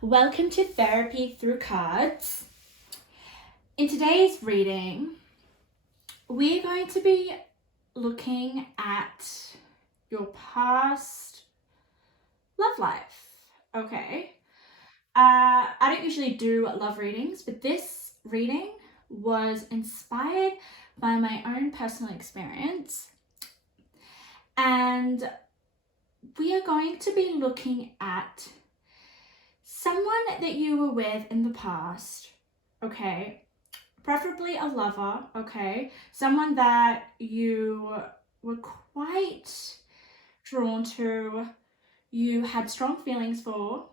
Welcome to Therapy Through Cards. In today's reading, we're going to be looking at your past love life. Okay. I don't usually do love readings, but this reading was inspired by my own personal experience. And we are going to be looking at someone that you were with in the past, okay? Preferably a lover, okay? Someone that you were quite drawn to, you had strong feelings for,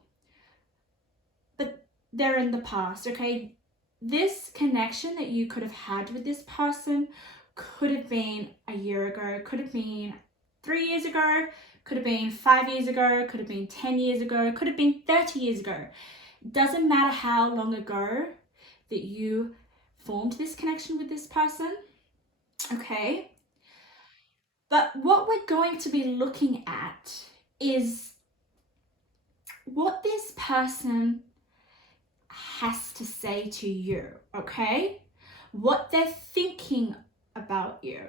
but they're in the past, okay? This connection that you could have had with this person could have been a year ago, could have been 3 years ago, could have been 5 years ago, could have been 10 years ago, could have been 30 years ago. Doesn't matter how long ago that you formed this connection with this person, okay? But what we're going to be looking at is what this person has to say to you, okay? What they're thinking about you,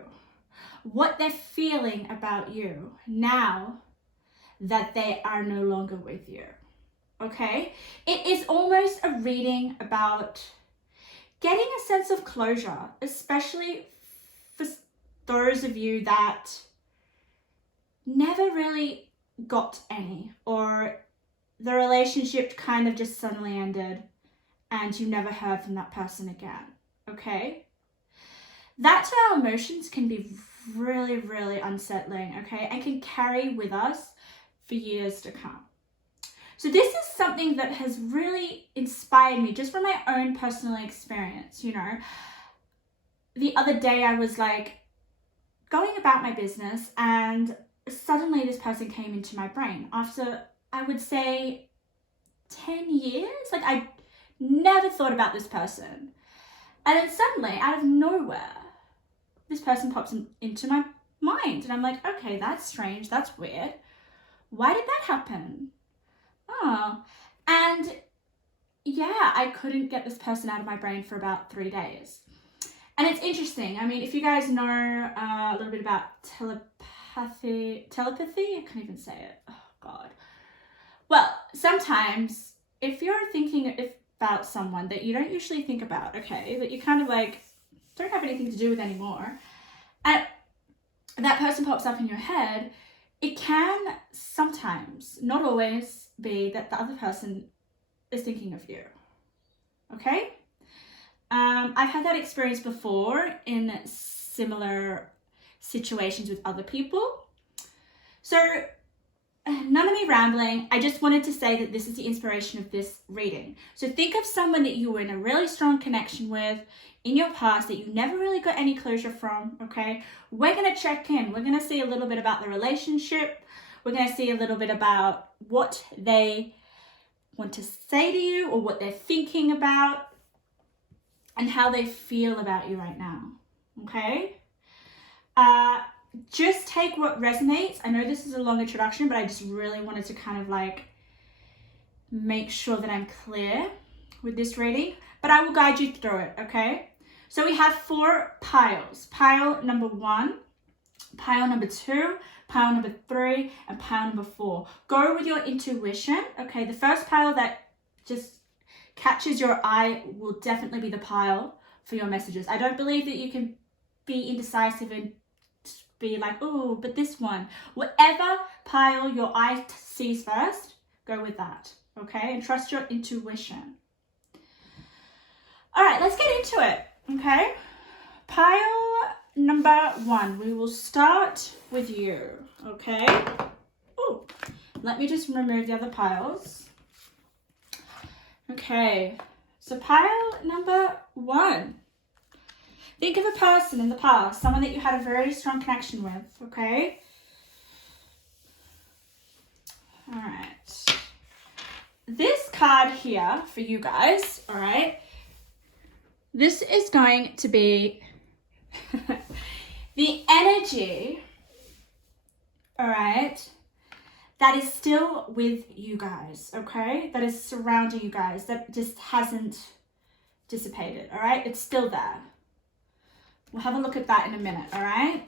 what they're feeling about you now that they are no longer with you, okay? It is almost a reading about getting a sense of closure, especially for those of you that never really got any, or the relationship kind of just suddenly ended and you never heard from that person again, okay? That to our emotions can be really, really unsettling, okay? And can carry with us for years to come. So this is something that has really inspired me just from my own personal experience, you know. The other day I was like going about my business and suddenly this person came into my brain after, I would say, 10 years. Like I never thought about this person. And then suddenly, out of nowhere, this person pops into my mind. And I'm like, okay, that's strange. That's weird. Why did that happen? Oh, and yeah, I couldn't get this person out of my brain for about 3 days. And it's interesting. I mean, if you guys know a little bit about telepathy, I can't even say it. Oh, God. Well, sometimes if you're thinking about someone that you don't usually think about, okay, that you kind of like don't have anything to do with anymore, and that person pops up in your head, it can sometimes, not always, be that the other person is thinking of you, okay? I've had that experience before in similar situations with other people. So none of me rambling, I just wanted to say that this is the inspiration of this reading. So think of someone that you were in a really strong connection with in your past that you never really got any closure from, okay? We're going to check in. We're going to see a little bit about the relationship. We're going to see a little bit about what they want to say to you or what they're thinking about and how they feel about you right now, okay? Just take what resonates. I know this is a long introduction, but I just really wanted to kind of like make sure that I'm clear with this reading, but I will guide you through it, okay? So we have 4 piles. Pile number 1, pile number 2, pile number 3, and pile number 4. Go with your intuition, okay? The first pile that just catches your eye will definitely be the pile for your messages. I don't believe that you can be indecisive and be like, oh, but this one. Whatever pile your eye sees first, go with that, okay? And trust your intuition. All right, let's get into it, okay? Pile number 1, we will start with you, okay? Oh, let me just remove the other piles. Okay, so pile number 1. Think of a person in the past, someone that you had a very strong connection with, okay? All right. This card here for you guys, all right? This is going to be the energy, all right, that is still with you guys, okay? That is surrounding you guys, that just hasn't dissipated, all right? It's still there. We'll have a look at that in a minute, all right?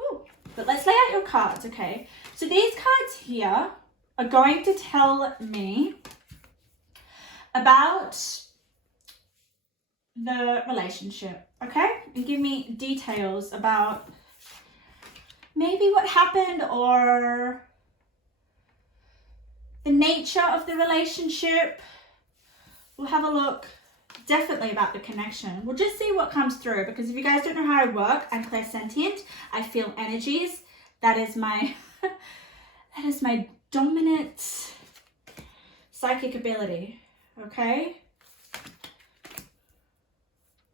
Ooh. But let's lay out your cards, okay? So these cards here are going to tell me about the relationship, okay? And give me details about maybe what happened or the nature of the relationship. We'll have a look definitely about the connection. We'll just see what comes through, because if you guys don't know how I work, I'm clairsentient. I feel energies. That is my that is my dominant psychic ability, okay?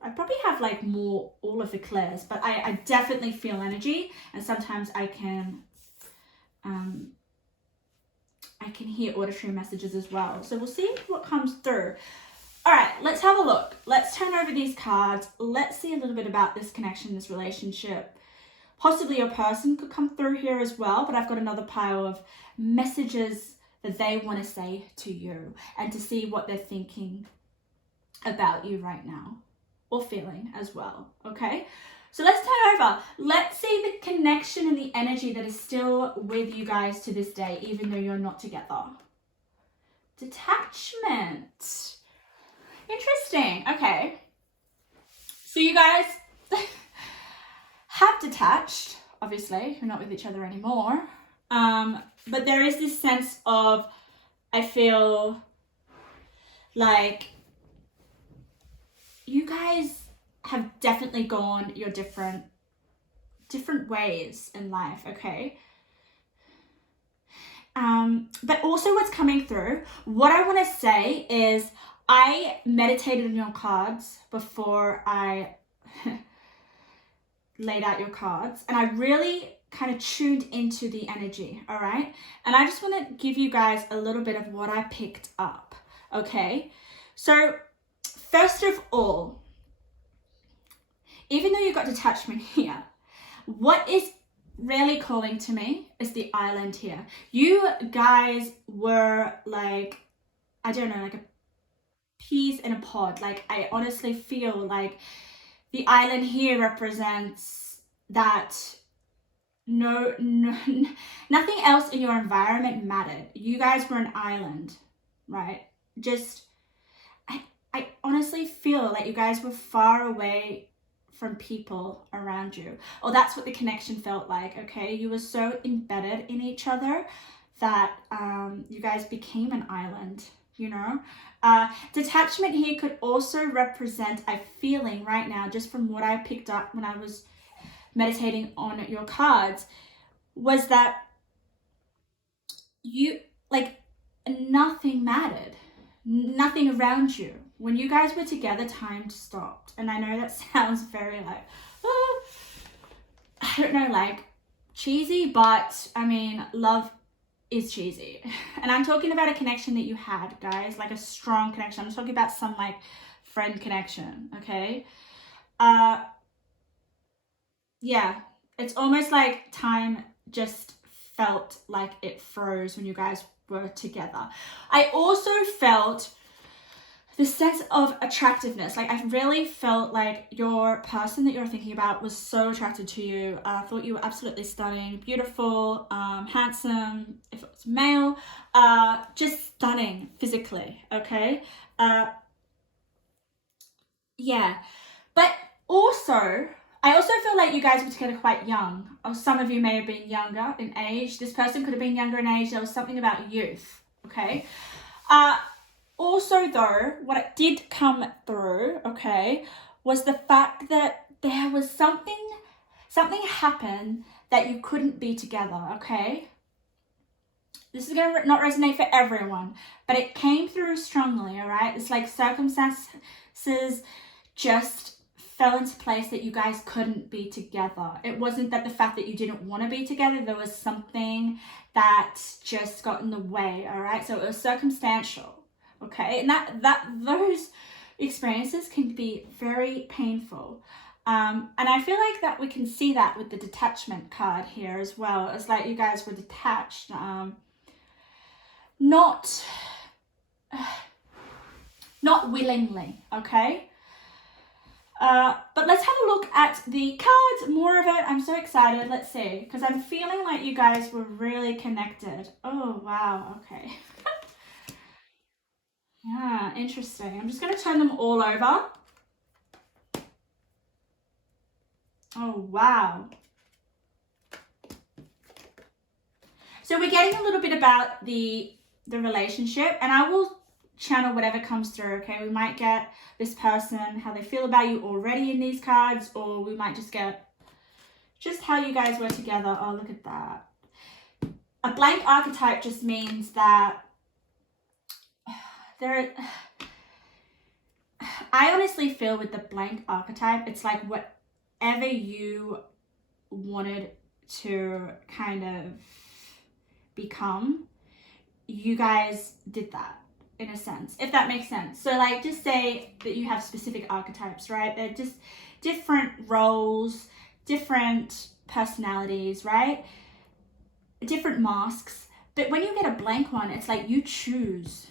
I probably have like more all of the clairs, but I definitely feel energy, and sometimes I can hear auditory messages as well. So we'll see what comes through. All right, let's have a look. Let's turn over these cards. Let's see a little bit about this connection, this relationship. Possibly your person could come through here as well, but I've got another pile of messages that they want to say to you, and to see what they're thinking about you right now, or feeling as well, okay? So let's turn over. Let's see the connection and the energy that is still with you guys to this day, even though you're not together. Detachment. Interesting, okay. So you guys have detached, obviously, you're not with each other anymore. But there is this sense of, I feel like you guys have definitely gone your different ways in life, okay? But also what's coming through, what I want to say is, I meditated on your cards before I laid out your cards, and I really kind of tuned into the energy, all right? And I just want to give you guys a little bit of what I picked up, okay? So first of all, even though you've got detachment here, what is really calling to me is the island here. You guys were like, I don't know, like a peas in a pod. Like, I honestly feel like the island here represents that nothing else in your environment mattered. You guys were an island, right? Just, I honestly feel like you guys were far away from people around you, or that's what the connection felt like, okay? You were so embedded in each other that you guys became an island, you know? Detachment here could also represent a feeling right now, just from what I picked up when I was meditating on your cards, was that you, like, nothing mattered. Nothing around you. When you guys were together, time stopped. And I know that sounds very like, I don't know, like cheesy, but I mean, love is cheesy. And I'm talking about a connection that you had, guys, like a strong connection. I'm talking about some like friend connection, okay? Yeah, it's almost like time just felt like it froze when you guys were together. I also felt the sense of attractiveness. Like, I really felt like your person that you're thinking about was so attracted to you. I thought you were absolutely stunning, beautiful, handsome, if it was male, just stunning physically, okay? Yeah, but also, I also feel like you guys were together quite young, or some of you may have been younger in age. This person could have been younger in age. There was something about youth, okay? Also though, what it did come through, okay, was the fact that there was something happened that you couldn't be together, okay? This is going to not resonate for everyone, but it came through strongly, all right? It's like circumstances just fell into place that you guys couldn't be together. It wasn't that the fact that you didn't want to be together, there was something that just got in the way, all right? So it was circumstantial, okay? And that those experiences can be very painful. And I feel like that we can see that with the detachment card here as well. It's like you guys were detached, not willingly, okay? But let's have a look at the cards, more of it. I'm so excited. Let's see, because I'm feeling like you guys were really connected. Oh, wow. Okay. Yeah, interesting. I'm just going to turn them all over. Oh, wow. So we're getting a little bit about the relationship, and I will channel whatever comes through, okay? We might get this person, how they feel about you already in these cards, or we might just get just how you guys were together. Oh, look at that. A blank archetype just means that I honestly feel with the blank archetype, it's like whatever you wanted to kind of become, you guys did that in a sense, if that makes sense. So like, just say that you have specific archetypes, right? They're just different roles, different personalities, right? Different masks. But when you get a blank one, it's like you choose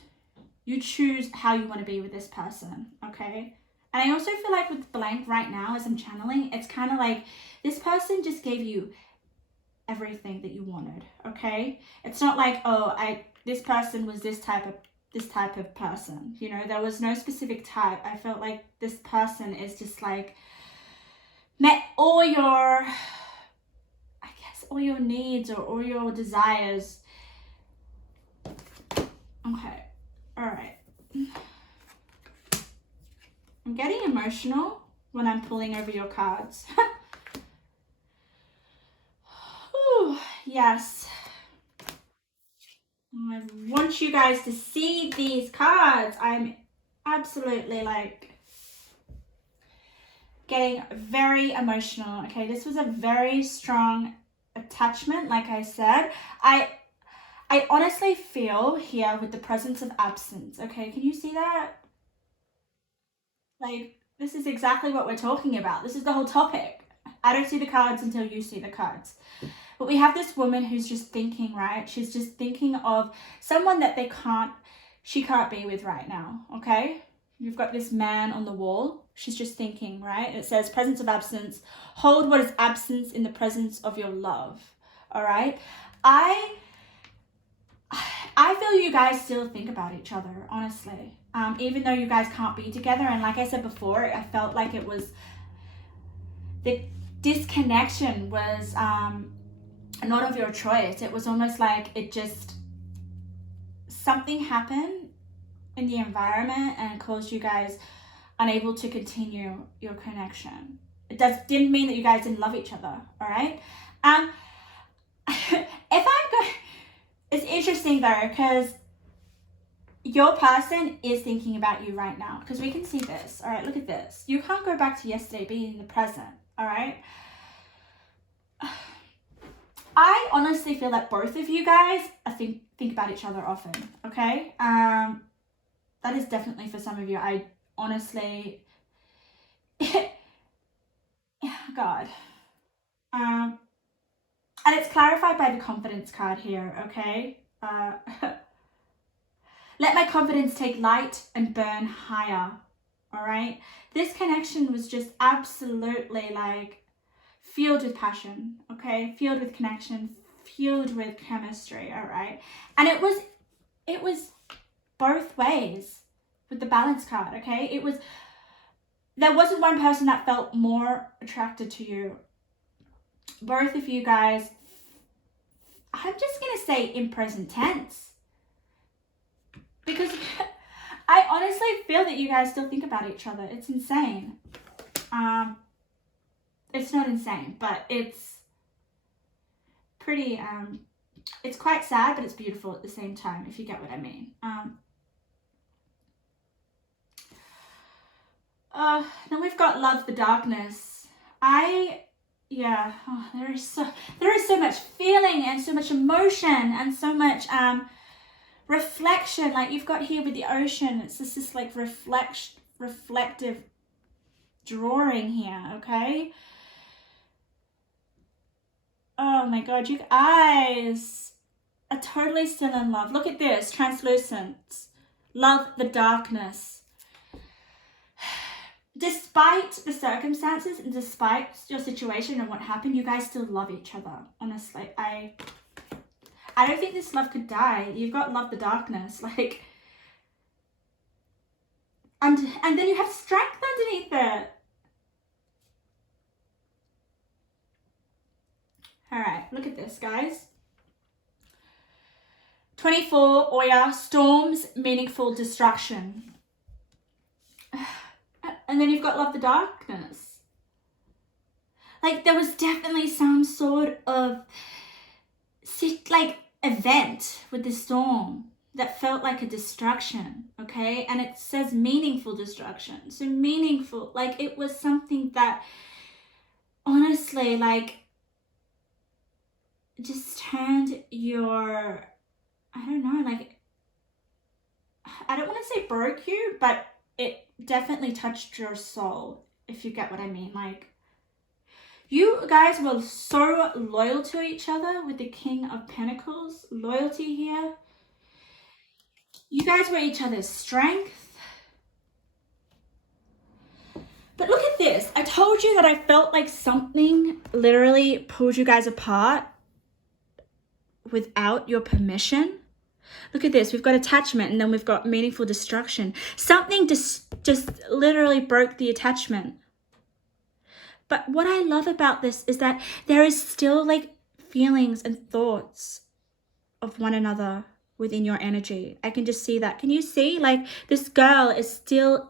how you want to be with this person, okay? And I also feel like with blank right now, as I'm channeling, it's kind of like this person just gave you everything that you wanted, okay? It's not like, oh, this person was this type of person, you know? There was no specific type. I felt like this person is just like met all your, I guess, all your needs or all your desires. Okay, all right. I'm getting emotional when I'm pulling over your cards. Ooh, yes. I want you guys to see these cards. I'm absolutely like getting very emotional. Okay, this was a very strong attachment, like I said. I honestly feel here with the presence of absence. Okay, can you see that? Like, this is exactly what we're talking about. This is the whole topic. I don't see the cards until you see the cards. But we have this woman who's just thinking, right? She's just thinking of someone that she can't be with right now, okay? You've got this man on the wall. She's just thinking, right? It says presence of absence. Hold what is absence in the presence of your love, all right? I feel you guys still think about each other, honestly. Even though you guys can't be together. And like I said before, I felt like it was, the disconnection was not of your choice. It was almost like something happened in the environment and caused you guys unable to continue your connection. Didn't mean that you guys didn't love each other, all right? It's interesting though, because your person is thinking about you right now, because we can see this, all right? Look at this. You can't go back to yesterday, be in the present, all right? I honestly feel that both of you guys think about each other often, okay? That is definitely for some of you. I honestly, God. And it's clarified by the confidence card here, okay? Let my confidence take light and burn higher, all right? This connection was just absolutely like filled with passion, okay? Filled with connection, filled with chemistry, all right? And it was both ways with the balance card, okay? There wasn't one person that felt more attracted to you. Both of you guys, I'm just going to say in present tense, because I honestly feel that you guys still think about each other. It's insane. It's not insane, but it's pretty, it's quite sad, but it's beautiful at the same time, if you get what I mean. Then we've got love the darkness. There is so much feeling and so much emotion and so much reflection. Like you've got here with the ocean, it's just this like reflective drawing here, okay? Oh my God, you guys are totally still in love. Look at this, translucent. Love the darkness. Despite the circumstances and despite your situation and what happened, you guys still love each other. Honestly, I don't think this love could die. You've got love the darkness, like, and then you have strength underneath it. All right, look at this, guys. 24, Oya, storms, meaningful destruction. And then you've got love the darkness. Like, there was definitely some sort of like event with the storm that felt like a destruction, okay? And it says meaningful destruction. So meaningful, like it was something that honestly, like, just turned your, I don't know, like, I don't want to say broke you, but it definitely touched your soul, if you get what I mean. Like, you guys were so loyal to each other with the King of Pentacles. Loyalty here. You guys were each other's strength. But look at this. I told you that I felt like something literally pulled you guys apart without your permission. Look at this. We've got attachment and then we've got meaningful destruction. Something just literally broke the attachment. But what I love about this is that there is still like feelings and thoughts of one another within your energy. I can just see that. Can you see? Like, this girl is still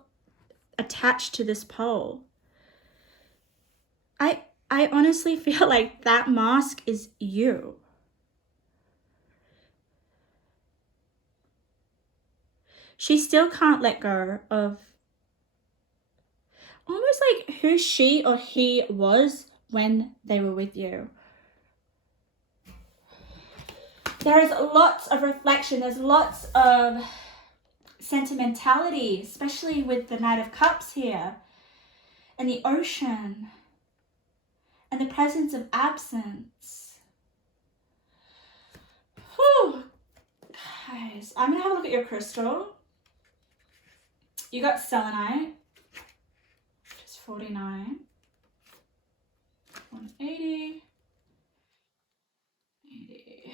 attached to this pole. I honestly feel like that mask is you. She still can't let go of almost like who she or he was when they were with you. There is lots of reflection. There's lots of sentimentality, especially with the Knight of Cups here, and the ocean, and the presence of absence. Whew. Guys, I'm going to have a look at your crystal. You got selenite, which is 49, 180, 80.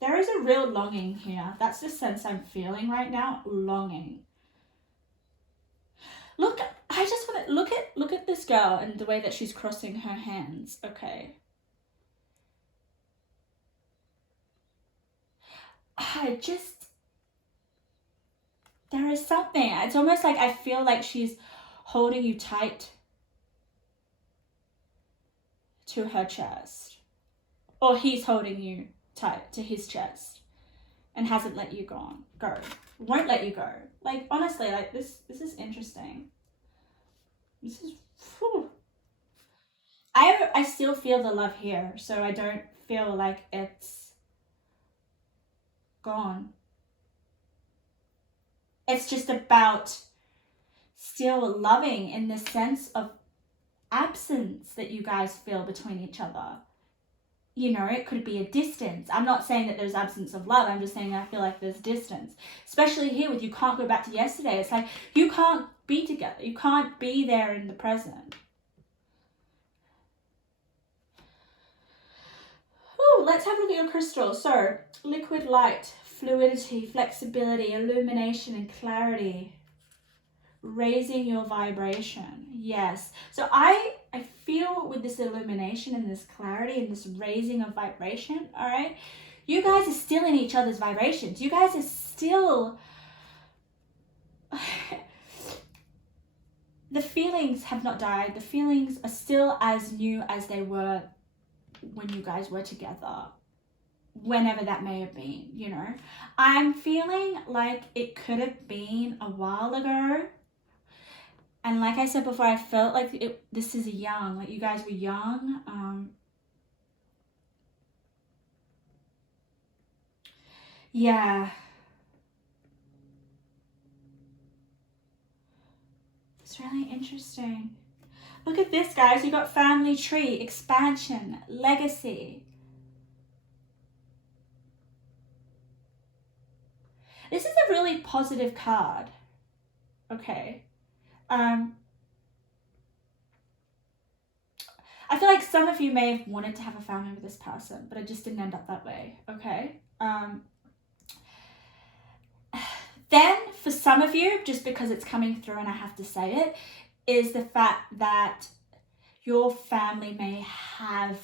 There is a real longing here. That's the sense I'm feeling right now, longing. Look, I just want to look at this girl and the way that she's crossing her hands, okay? There is something. It's almost like I feel like she's holding you tight to her chest. Or he's holding you tight to his chest and hasn't let you go. Won't let you go. Like, honestly, like, this is interesting. This is, whew. I still feel the love here, so I don't feel like it's gone. It's just about still loving in the sense of absence that you guys feel between each other. You know, it could be a distance. I'm not saying that there's absence of love. I'm just saying I feel like there's distance. Especially here with you can't go back to yesterday. It's like you can't be together. You can't be there in the present. Ooh, let's have a look at your crystal. So, liquid light, fluidity, flexibility, illumination, and clarity. Raising your vibration. Yes. So I feel with this illumination and this clarity and this raising of vibration, all right, you guys are still in each other's vibrations. You guys are still the feelings have not died. The feelings are still as new as they were when you guys were together, whenever that may have been, you know. I'm feeling like it could have been a while ago. And like I said before, I felt like this is young, like you guys were young. Yeah. It's really interesting. Look at this, guys. You got family tree, expansion, legacy. This is a really positive card. Okay. I feel like some of you may have wanted to have a family with this person, but it just didn't end up that way. Okay. Then for some of you, just because it's coming through and I have to say it, is the fact that your family may have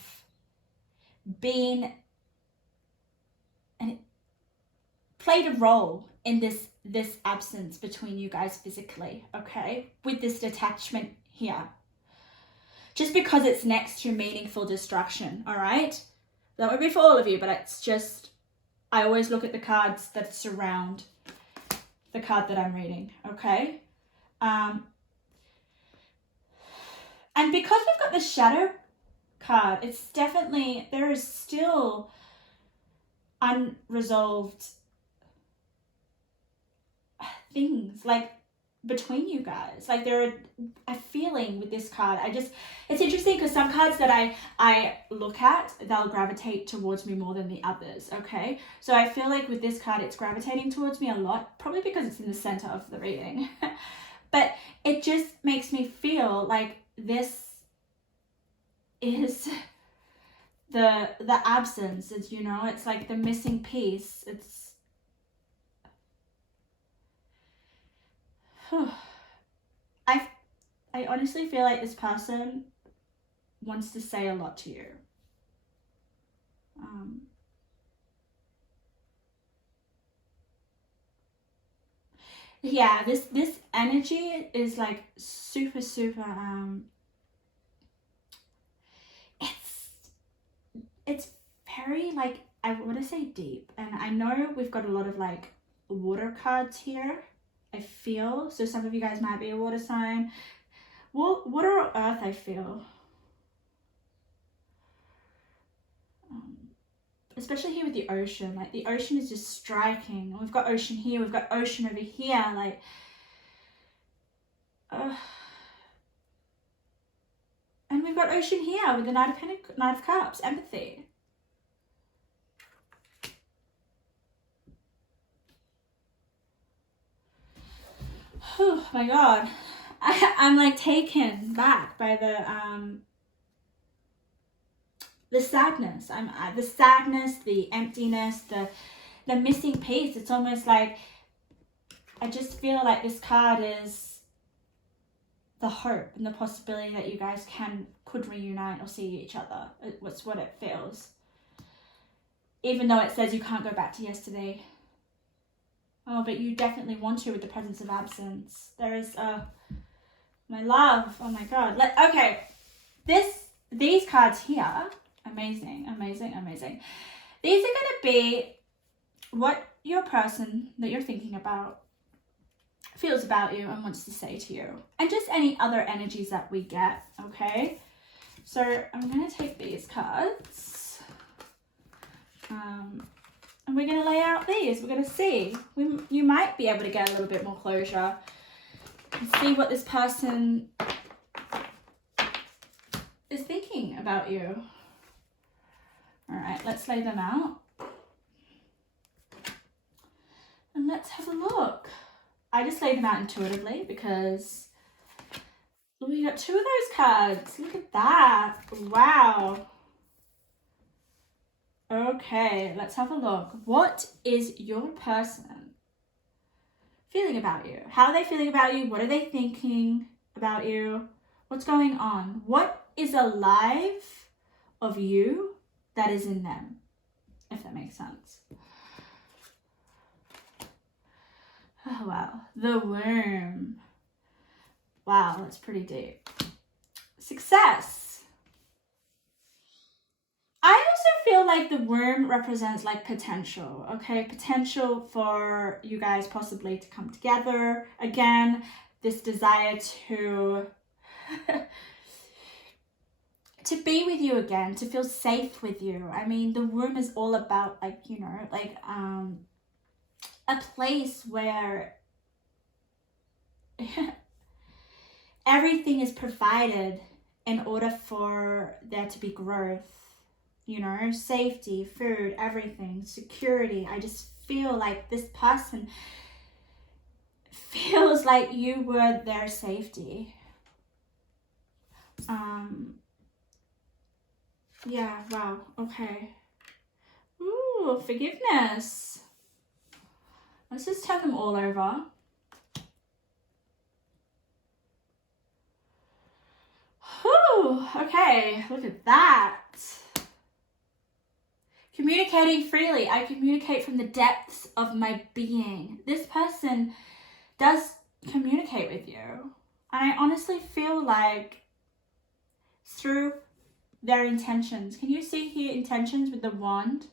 been and played a role in this absence between you guys physically, okay, with this detachment here, just because it's next to meaningful destruction. All right, that would be for all of you, but it's just, I always look at the cards that surround the card that I'm reading. Okay. And because we've got the shadow card, it's definitely, there is still unresolved things like between you guys. Like there are a feeling with this card. It's interesting because some cards that I look at, they'll gravitate towards me more than the others. Okay, so I feel like with this card it's gravitating towards me a lot, probably because it's in the center of the reading. But it just makes me feel like this is the absence. It's, you know, it's like the missing piece. It's I honestly feel like this person wants to say a lot to you. Yeah, this energy is like super it's very, like, I want to say deep, and I know we've got a lot of like water cards here, I feel. So some of you guys might be a water sign. Water or earth, I feel. Especially here with the ocean. Like the ocean is just striking. We've got ocean here. We've got ocean over here. Like, and we've got ocean here with the Knight of Cups. Empathy. Oh my God. I'm like taken back by the sadness. The sadness, the emptiness, the missing piece. It's almost like I just feel like this card is the hope and the possibility that you guys could reunite or see each other. It's what it feels. Even though it says you can't go back to yesterday. Oh, but you definitely want to with the presence of absence. There is my love. Oh my God. Okay. These cards here, amazing. These are going to be what your person that you're thinking about feels about you and wants to say to you, and just any other energies that we get. Okay, so I'm going to take these cards and we're going to lay out these. We're going to see, you might be able to get a little bit more closure and see what this person is thinking about you. All right, let's lay them out and let's have a look. I just laid them out intuitively because we got two of those cards. Look at that. Wow. Okay, let's have a look. What is your person feeling about you? How are they feeling about you? What are they thinking about you? What's going on? What is alive of you that is in them? If that makes sense. Oh, wow. The worm. Wow, that's pretty deep. Success. I also feel like the worm represents like potential, okay? Potential for you guys possibly to come together again. This desire to to be with you again, to feel safe with you. I mean, the worm is all about like, you know, like a place where everything is provided in order for there to be growth, you know, safety, food, everything, security. I just feel like this person feels like you were their safety. Yeah, wow, okay. Ooh, forgiveness. Let's just turn them all over. Whew, okay, look at that. Communicating freely. I communicate from the depths of my being. This person does communicate with you. And I honestly feel like through their intentions. Can you see here intentions with the wand?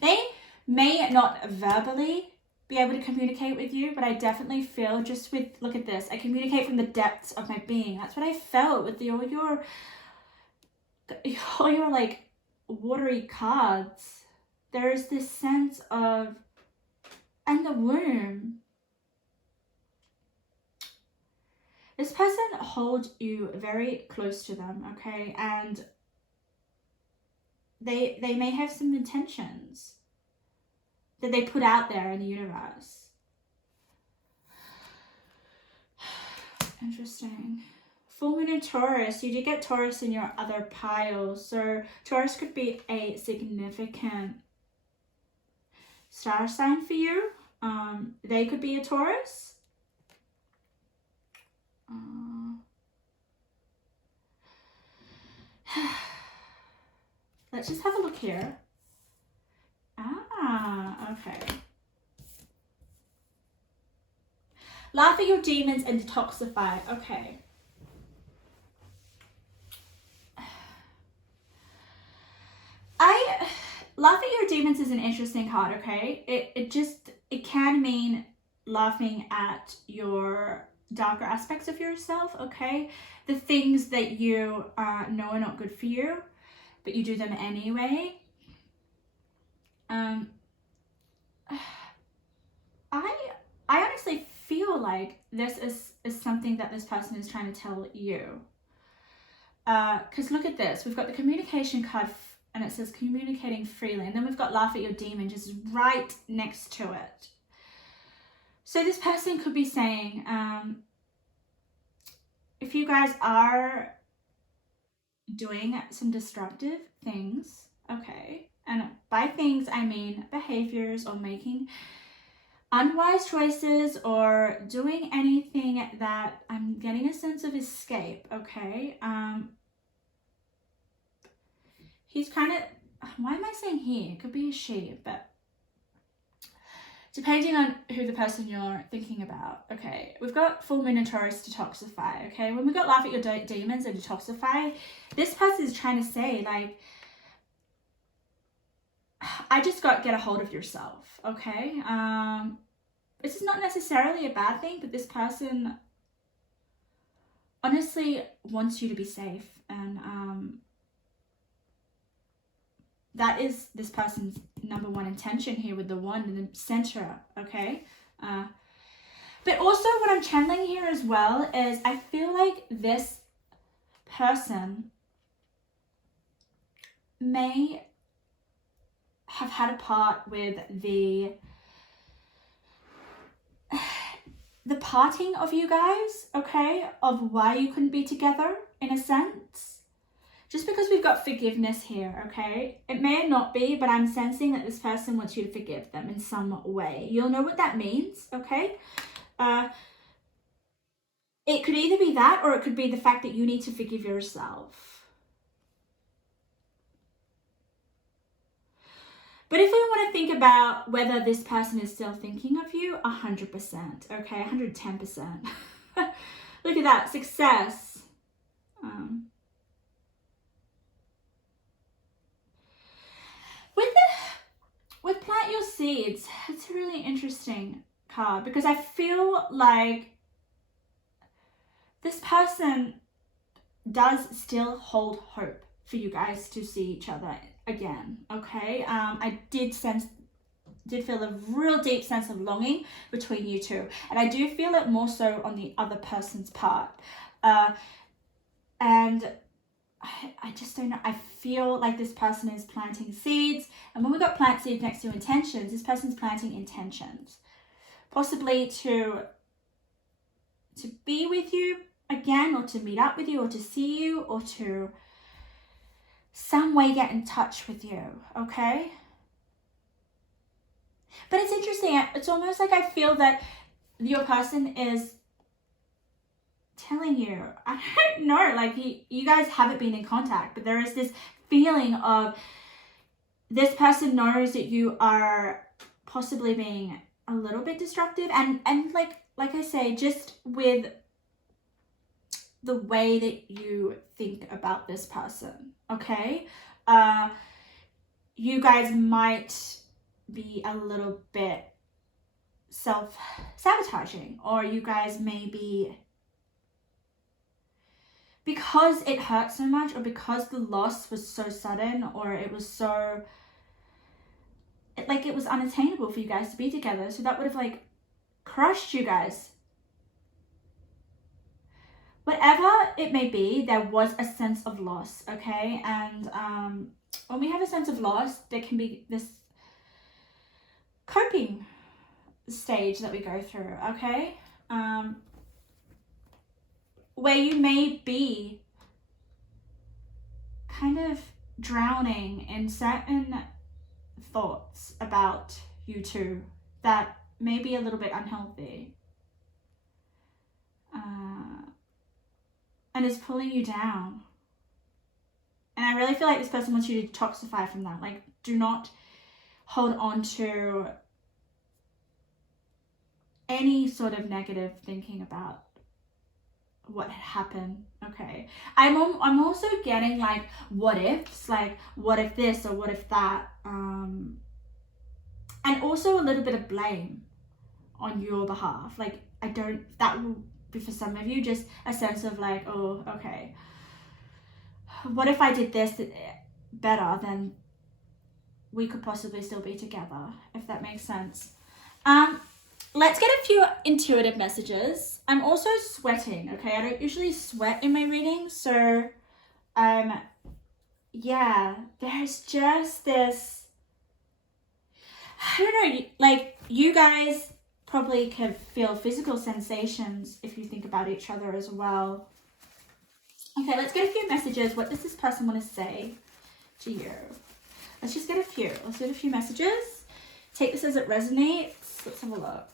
They may not verbally be able to communicate with you, but I definitely feel just with, look at this, I communicate from the depths of my being. That's what I felt with all your like watery cards. There's this sense of, and the womb. This person holds you very close to them, okay? And they may have some intentions that they put out there in the universe. Interesting. Full moon in Taurus. You do get Taurus in your other pile. So Taurus could be a significant star sign for you. They could be a Taurus. Let's just have a look here. Okay. Laugh at your demons and detoxify. Okay. Laugh at your demons is an interesting card, okay? It can mean laughing at your darker aspects of yourself, okay? The things that you know are not good for you, but you do them anyway. I honestly feel like this is something that this person is trying to tell you. Because look at this. We've got the communication card and it says communicating freely. And then we've got laugh at your demon just right next to it. So this person could be saying, if you guys are doing some destructive things, okay, and by things I mean behaviors or making unwise choices or doing anything that I'm getting a sense of escape, okay? He's kind of, why am I saying he? It could be a she, but depending on who the person you're thinking about, okay? We've got full moon and Taurus detoxify, okay? When we got laugh at your demons and detoxify, this person is trying to say, like, I just got get a hold of yourself, okay? This is not necessarily a bad thing, but this person honestly wants you to be safe, and that is this person's number one intention here with the wand in the center, okay? But also what I'm channeling here as well is I feel like this person may have had a part with the parting of you guys, okay? Of why you couldn't be together, in a sense. Just because we've got forgiveness here, okay? It may not be, but I'm sensing that this person wants you to forgive them in some way. You'll know what that means, okay? It could either be that or it could be the fact that you need to forgive yourself. But if we want to think about whether this person is still thinking of you, 100%, okay? 110%. Look at that, success. With plant your seeds, it's a really interesting card because I feel like this person does still hold hope for you guys to see each other again, okay? I did sense did feel a real deep sense of longing between you two. And I do feel it more so on the other person's part. And I just don't know. I feel like this person is planting seeds. And when we got plant seeds next to intentions, this person's planting intentions. Possibly to be with you again, or to meet up with you, or to see you, or to some way get in touch with you, okay? But it's interesting. It's almost like I feel that your person is telling you, I don't know, like you guys haven't been in contact, but there is this feeling of this person knows that you are possibly being a little bit destructive, and like I say, just with the way that you think about this person, okay? You guys might be a little bit self-sabotaging, or you guys may be, because it hurt so much, or because the loss was so sudden, or it was so, like, it was unattainable for you guys to be together, so that would have like crushed you guys. Whatever it may be, there was a sense of loss, okay? And when we have a sense of loss, there can be this coping stage that we go through, okay? Where you may be kind of drowning in certain thoughts about you two that may be a little bit unhealthy. And is pulling you down. And I really feel like this person wants you to detoxify from that. Like, do not hold on to any sort of negative thinking about what had happened, okay? I'm also getting like what ifs, like what if this or what if that, and also a little bit of blame on your behalf. Like, that will be for some of you just a sense of like, oh, okay, what if I did this better, then we could possibly still be together, if that makes sense. Let's get a few intuitive messages. I'm also sweating, okay? I don't usually sweat in my readings, so yeah, there's just this, I don't know, like, you guys probably could feel physical sensations if you think about each other as well. Okay, let's get a few messages. What does this person want to say to you? Let's just get a few. Let's get a few messages. Take this as it resonates. Let's have a look.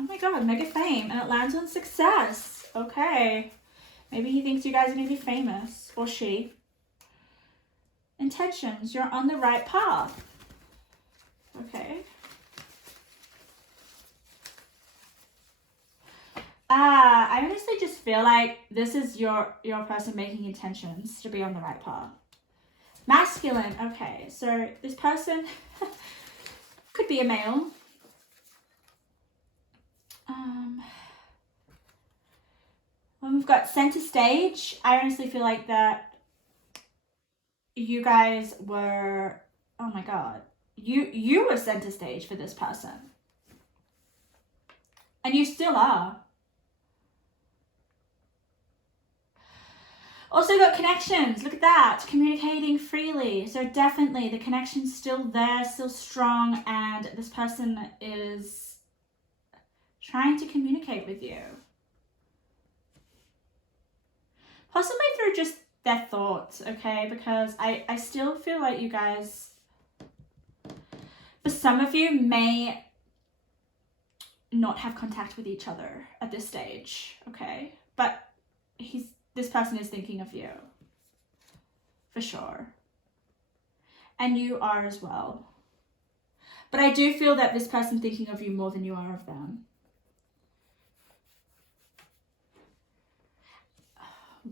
Oh my god, mega fame. And it lands on success. Okay. Maybe he thinks you guys are going to be famous. Or she. Intentions. You're on the right path. Okay. I honestly just feel like this is your person making intentions to be on the right path. Masculine. Okay, so this person could be a male. When we've got center stage, I honestly feel like that you guys were, oh my god, you were center stage for this person. And you still are. Also got connections, look at that, communicating freely. So definitely the connection's still there, still strong, and this person is trying to communicate with you. Possibly through just their thoughts, okay? Because I still feel like you guys, for some of you, may not have contact with each other at this stage, okay? But this person is thinking of you, for sure. And you are as well. But I do feel that this person's thinking of you more than you are of them.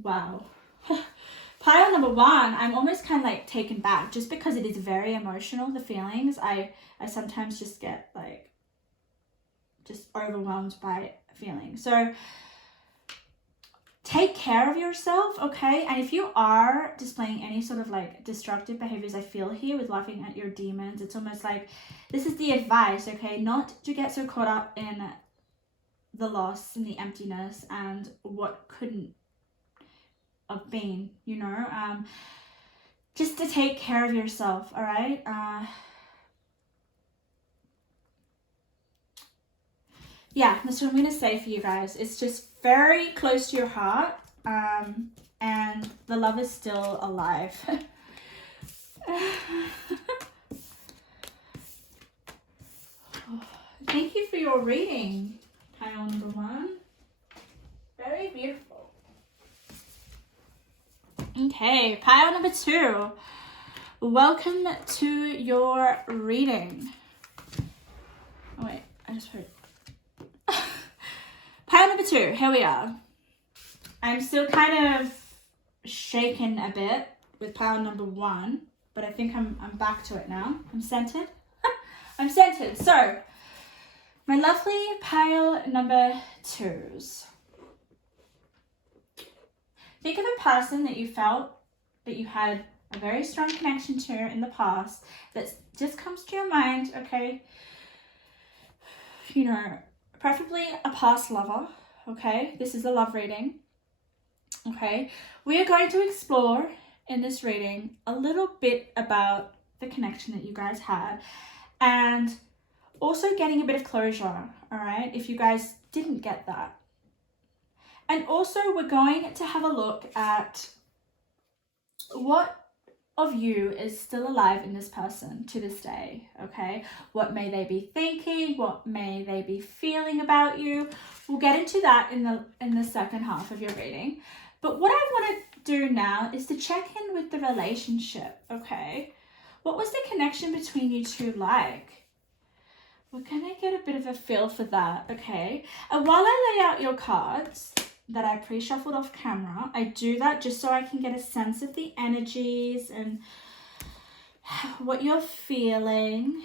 Wow. Pile number one, I'm almost kind of like taken back just because it is very emotional, the feelings. I sometimes just get like just overwhelmed by feelings. So take care of yourself, okay? And if you are displaying any sort of like destructive behaviors, I feel here with laughing at your demons, it's almost like this is the advice, okay? Not to get so caught up in the loss and the emptiness and what couldn't have been, you know? Just to take care of yourself, all right? Yeah, that's what I'm going to say for you guys. It's just very close to your heart, and the love is still alive. Thank you for your reading, pile number 1. Very beautiful. Okay, pile number 2. Welcome to your reading. Oh wait, I just heard. Pile number 2, here we are. I'm still kind of shaken a bit with pile number 1, but I think I'm back to it now. I'm centered. I'm centered. So, my lovely pile number 2s. Think of a person that you felt that you had a very strong connection to in the past that just comes to your mind, okay? You know, preferably a past lover, okay? This is a love reading, okay? We are going to explore in this reading a little bit about the connection that you guys had and also getting a bit of closure, all right? If you guys didn't get that. And also we're going to have a look at what of you is still alive in this person to this day, okay? What may they be thinking? What may they be feeling about you? We'll get into that in the second half of your reading. But what I want to do now is to check in with the relationship, okay? What was the connection between you two like? We're going to get a bit of a feel for that, okay? And while I lay out your cards that I pre-shuffled off camera, I do that just so I can get a sense of the energies and what you're feeling.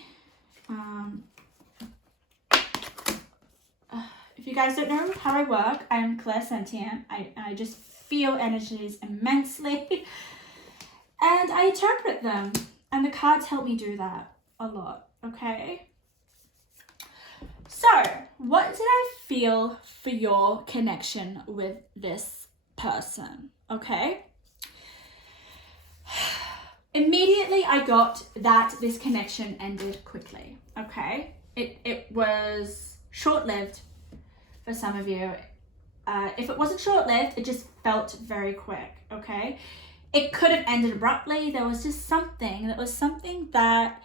If you guys don't know how I work, I'm clairsentient. I just feel energies immensely and I interpret them, and the cards help me do that a lot, okay? So, what did I feel for your connection with this person, okay? Immediately, I got that this connection ended quickly, okay? It was short-lived for some of you. If it wasn't short-lived, it just felt very quick, okay? It could have ended abruptly. There was just something that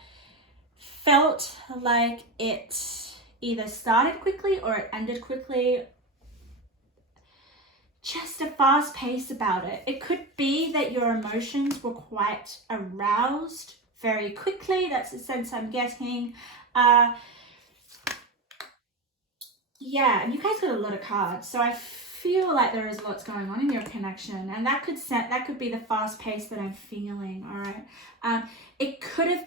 felt like it either started quickly or it ended quickly. Just a fast pace about it. It could be that your emotions were quite aroused very quickly. That's the sense I'm getting. Yeah, and you guys got a lot of cards, so I feel like there is lots going on in your connection, and that could be the fast pace that I'm feeling. All right, it could have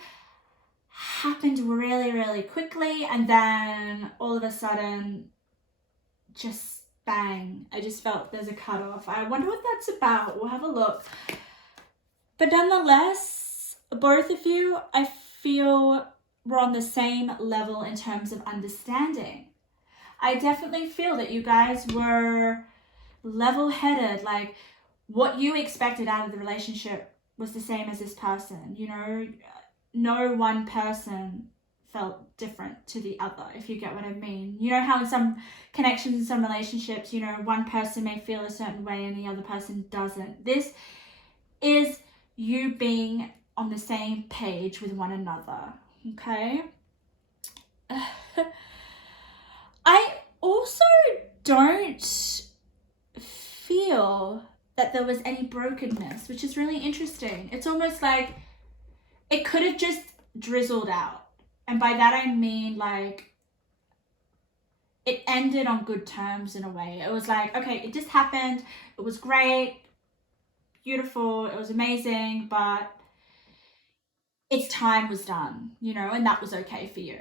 happened really, really quickly, and then all of a sudden, just bang! I just felt there's a cutoff. I wonder what that's about. We'll have a look. But nonetheless, both of you, I feel we're on the same level in terms of understanding. I definitely feel that you guys were level-headed, like what you expected out of the relationship was the same as this person. You know, no one person felt different to the other, if you get what I mean. You know how in some connections, in some relationships, you know, one person may feel a certain way and the other person doesn't. This is you being on the same page with one another, okay? I also don't feel that there was any brokenness, which is really interesting. It's almost like it could have just drizzled out. And by that I mean like it ended on good terms in a way. It was like, okay, it just happened. It was great, beautiful, it was amazing, but its time was done, you know, and that was okay for you.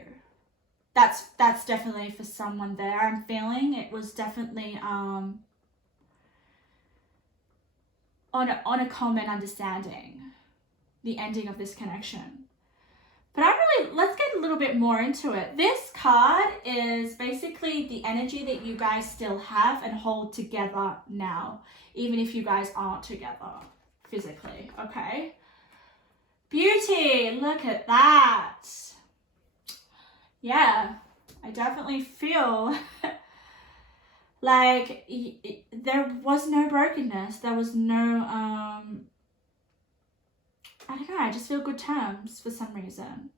That's definitely for someone there. I'm feeling it was definitely on a common understanding, the ending of this connection. But let's get a little bit more into it. This card is basically the energy that you guys still have and hold together now, even if you guys aren't together physically, okay? Beauty, look at that. Yeah, I definitely feel like there was no brokenness. There was no, I don't know, I just feel good terms for some reason.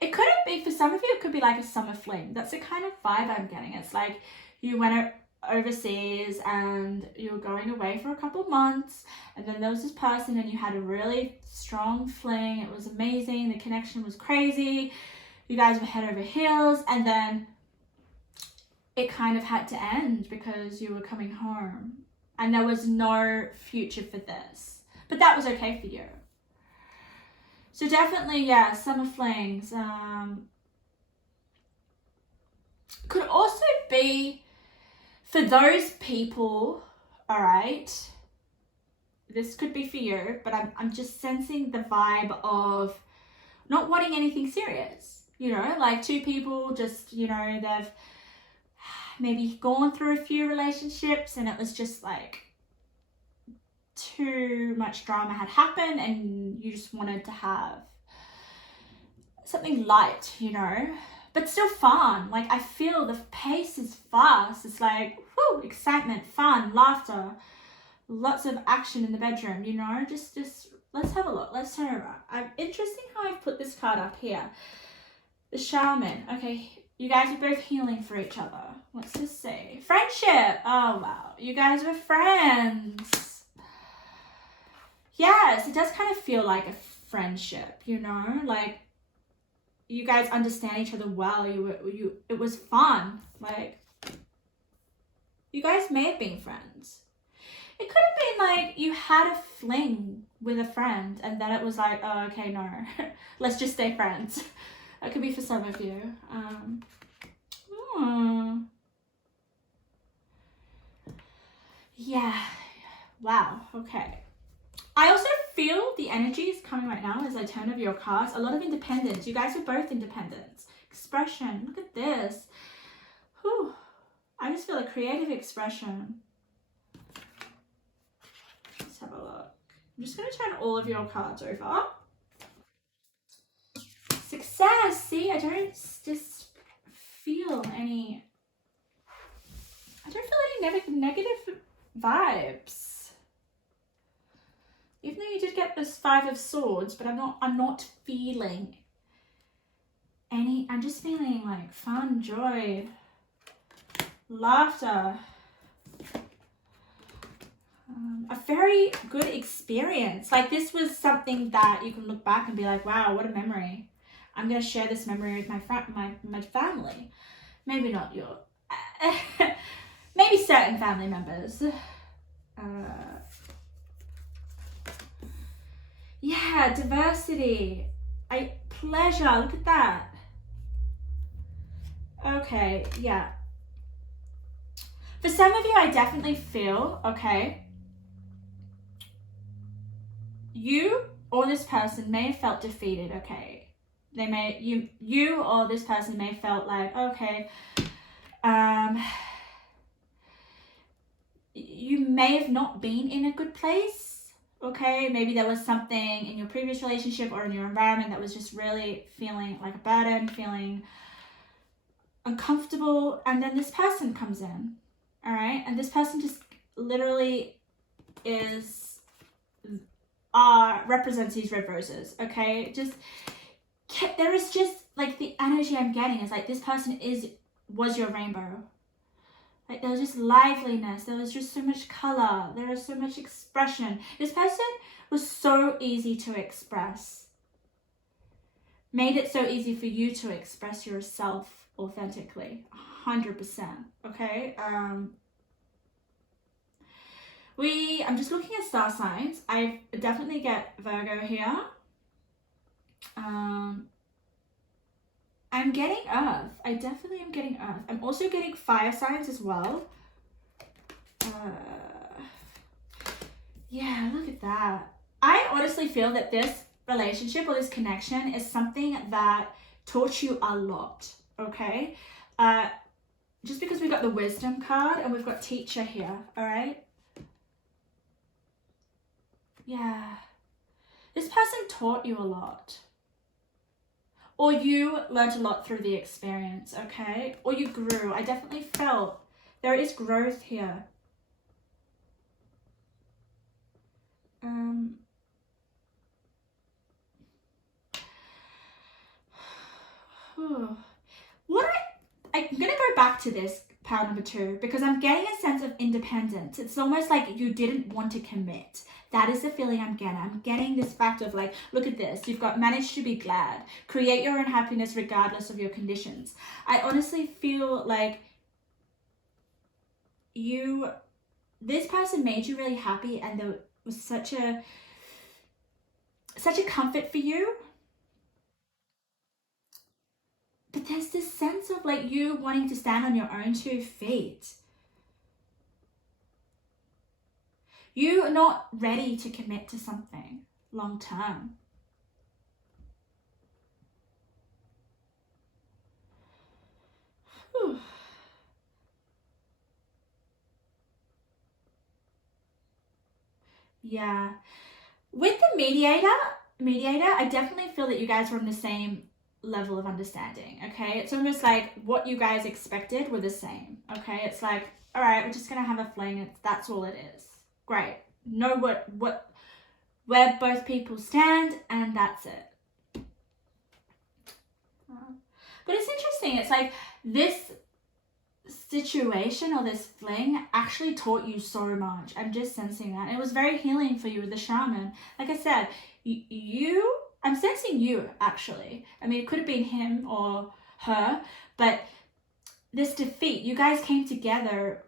It couldn't be, for some of you, it could be like a summer fling. That's the kind of vibe I'm getting. It's like you went overseas and you were going away for a couple months, and then there was this person and you had a really strong fling. It was amazing. The connection was crazy. You guys were head over heels, and then it kind of had to end because you were coming home and there was no future for this. But that was okay for you. So definitely, yeah, summer flings. Could also be for those people, all right, this could be for you, but I'm just sensing the vibe of not wanting anything serious, you know, like two people just, you know, they've maybe gone through a few relationships and it was just like too much drama had happened and you just wanted to have something light, you know, but still fun. Like I feel the pace is fast. It's like, whoo, excitement, fun, laughter, lots of action in the bedroom, you know, just let's have a look. Let's turn around. Interesting how I've put this card up here. The shaman. Okay, you guys are both healing for each other. Let's just see. Friendship. Oh, wow. You guys were friends. Yes, it does kind of feel like a friendship, you know, like you guys understand each other well. It was fun. Like you guys may have been friends. It could have been like you had a fling with a friend and then it was like, oh, okay, no, let's just stay friends. That could be for some of you. Yeah. Wow. Okay. I also feel the energies coming right now as I turn over your cards. A lot of independence. You guys are both independents. Expression. Look at this. Whew. I just feel a creative expression. Let's have a look. I'm just going to turn all of your cards over. Success. See, I don't just feel any... I don't feel any negative vibes. Even though you did get this 5 of Swords, but I'm not feeling any, I'm just feeling like fun, joy, laughter, a very good experience. Like this was something that you can look back and be like, wow, what a memory. I'm going to share this memory with my family. Maybe not your, maybe certain family members. Yeah, diversity. Pleasure. Look at that. Okay, yeah. For some of you, I definitely feel, okay, you or this person may have felt defeated, okay. They may, you or this person may have felt like, okay, you may have not been in a good place. Okay, maybe there was something in your previous relationship or in your environment that was just really feeling like a burden, feeling uncomfortable, and then this person comes in, all right? And this person just literally represents these red roses, okay? There is just, like, the energy I'm getting is like this person was your rainbow. Like there was just liveliness, there was just so much color, there was so much expression. This person was so easy to express. Made it so easy for you to express yourself authentically, 100%, okay? I'm just looking at star signs. I definitely get Virgo here. I'm getting Earth. I definitely am getting Earth. I'm also getting fire signs as well. Yeah, look at that. I honestly feel that this relationship or this connection is something that taught you a lot, okay? Just because we got the wisdom card and we've got teacher here, all right? Yeah. This person taught you a lot. Or you learned a lot through the experience, okay? Or you grew. I definitely felt there is growth here. I'm gonna go back to this pile number 2 because I'm getting a sense of independence. It's almost like you didn't want to commit. That is the feeling I'm getting. I'm getting this fact of like, look at this. You've got managed to be glad. Create your own happiness regardless of your conditions. I honestly feel like this person made you really happy, and there was such a comfort for you. But there's this sense of like you wanting to stand on your own 2 feet. You're not ready to commit to something long term. Whew. Yeah. With the mediator, I definitely feel that you guys were on the same level of understanding, okay? It's almost like what you guys expected were the same, okay? It's like, all right, we're just gonna have a fling. That's all it is. Great. Know where both people stand, and that's it. But it's interesting. It's like this situation or this fling actually taught you so much. I'm just sensing that. It was very healing for you with the shaman. Like I said, I'm sensing you actually. I mean, it could have been him or her, but this defeat, you guys came together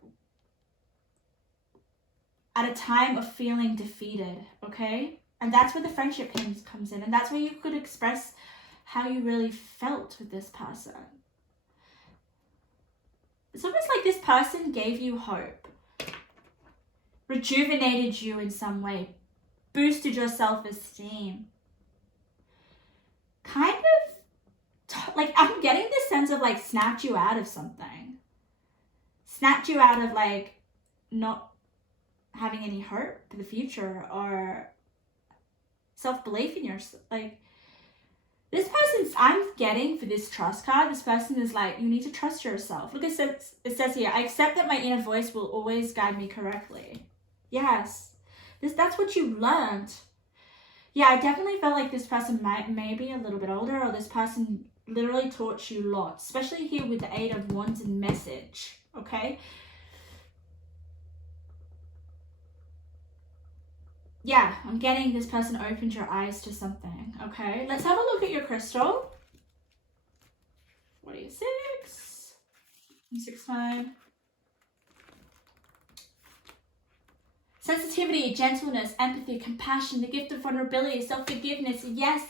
at a time of feeling defeated, okay? And that's where the friendship comes in, and that's where you could express how you really felt with this person. It's almost like this person gave you hope, rejuvenated you in some way, boosted your self-esteem. Kind of, like, I'm getting this sense of like snapped you out of something. Snapped you out of like not having any hope for the future or self-belief in yourself. Like, this person's, I'm getting for this trust card, this person is like, you need to trust yourself. Look, it says here, I accept that my inner voice will always guide me correctly. Yes, that's what you learned. Yeah, I definitely felt like this person may be a little bit older, or this person literally taught you lots, especially here with the 8 of Wands and message, okay? Yeah, I'm getting this person opened your eyes to something, okay? Let's have a look at your crystal. What are you, 6? 6, 9. Sensitivity, gentleness, empathy, compassion, the gift of vulnerability, self-forgiveness. Yes.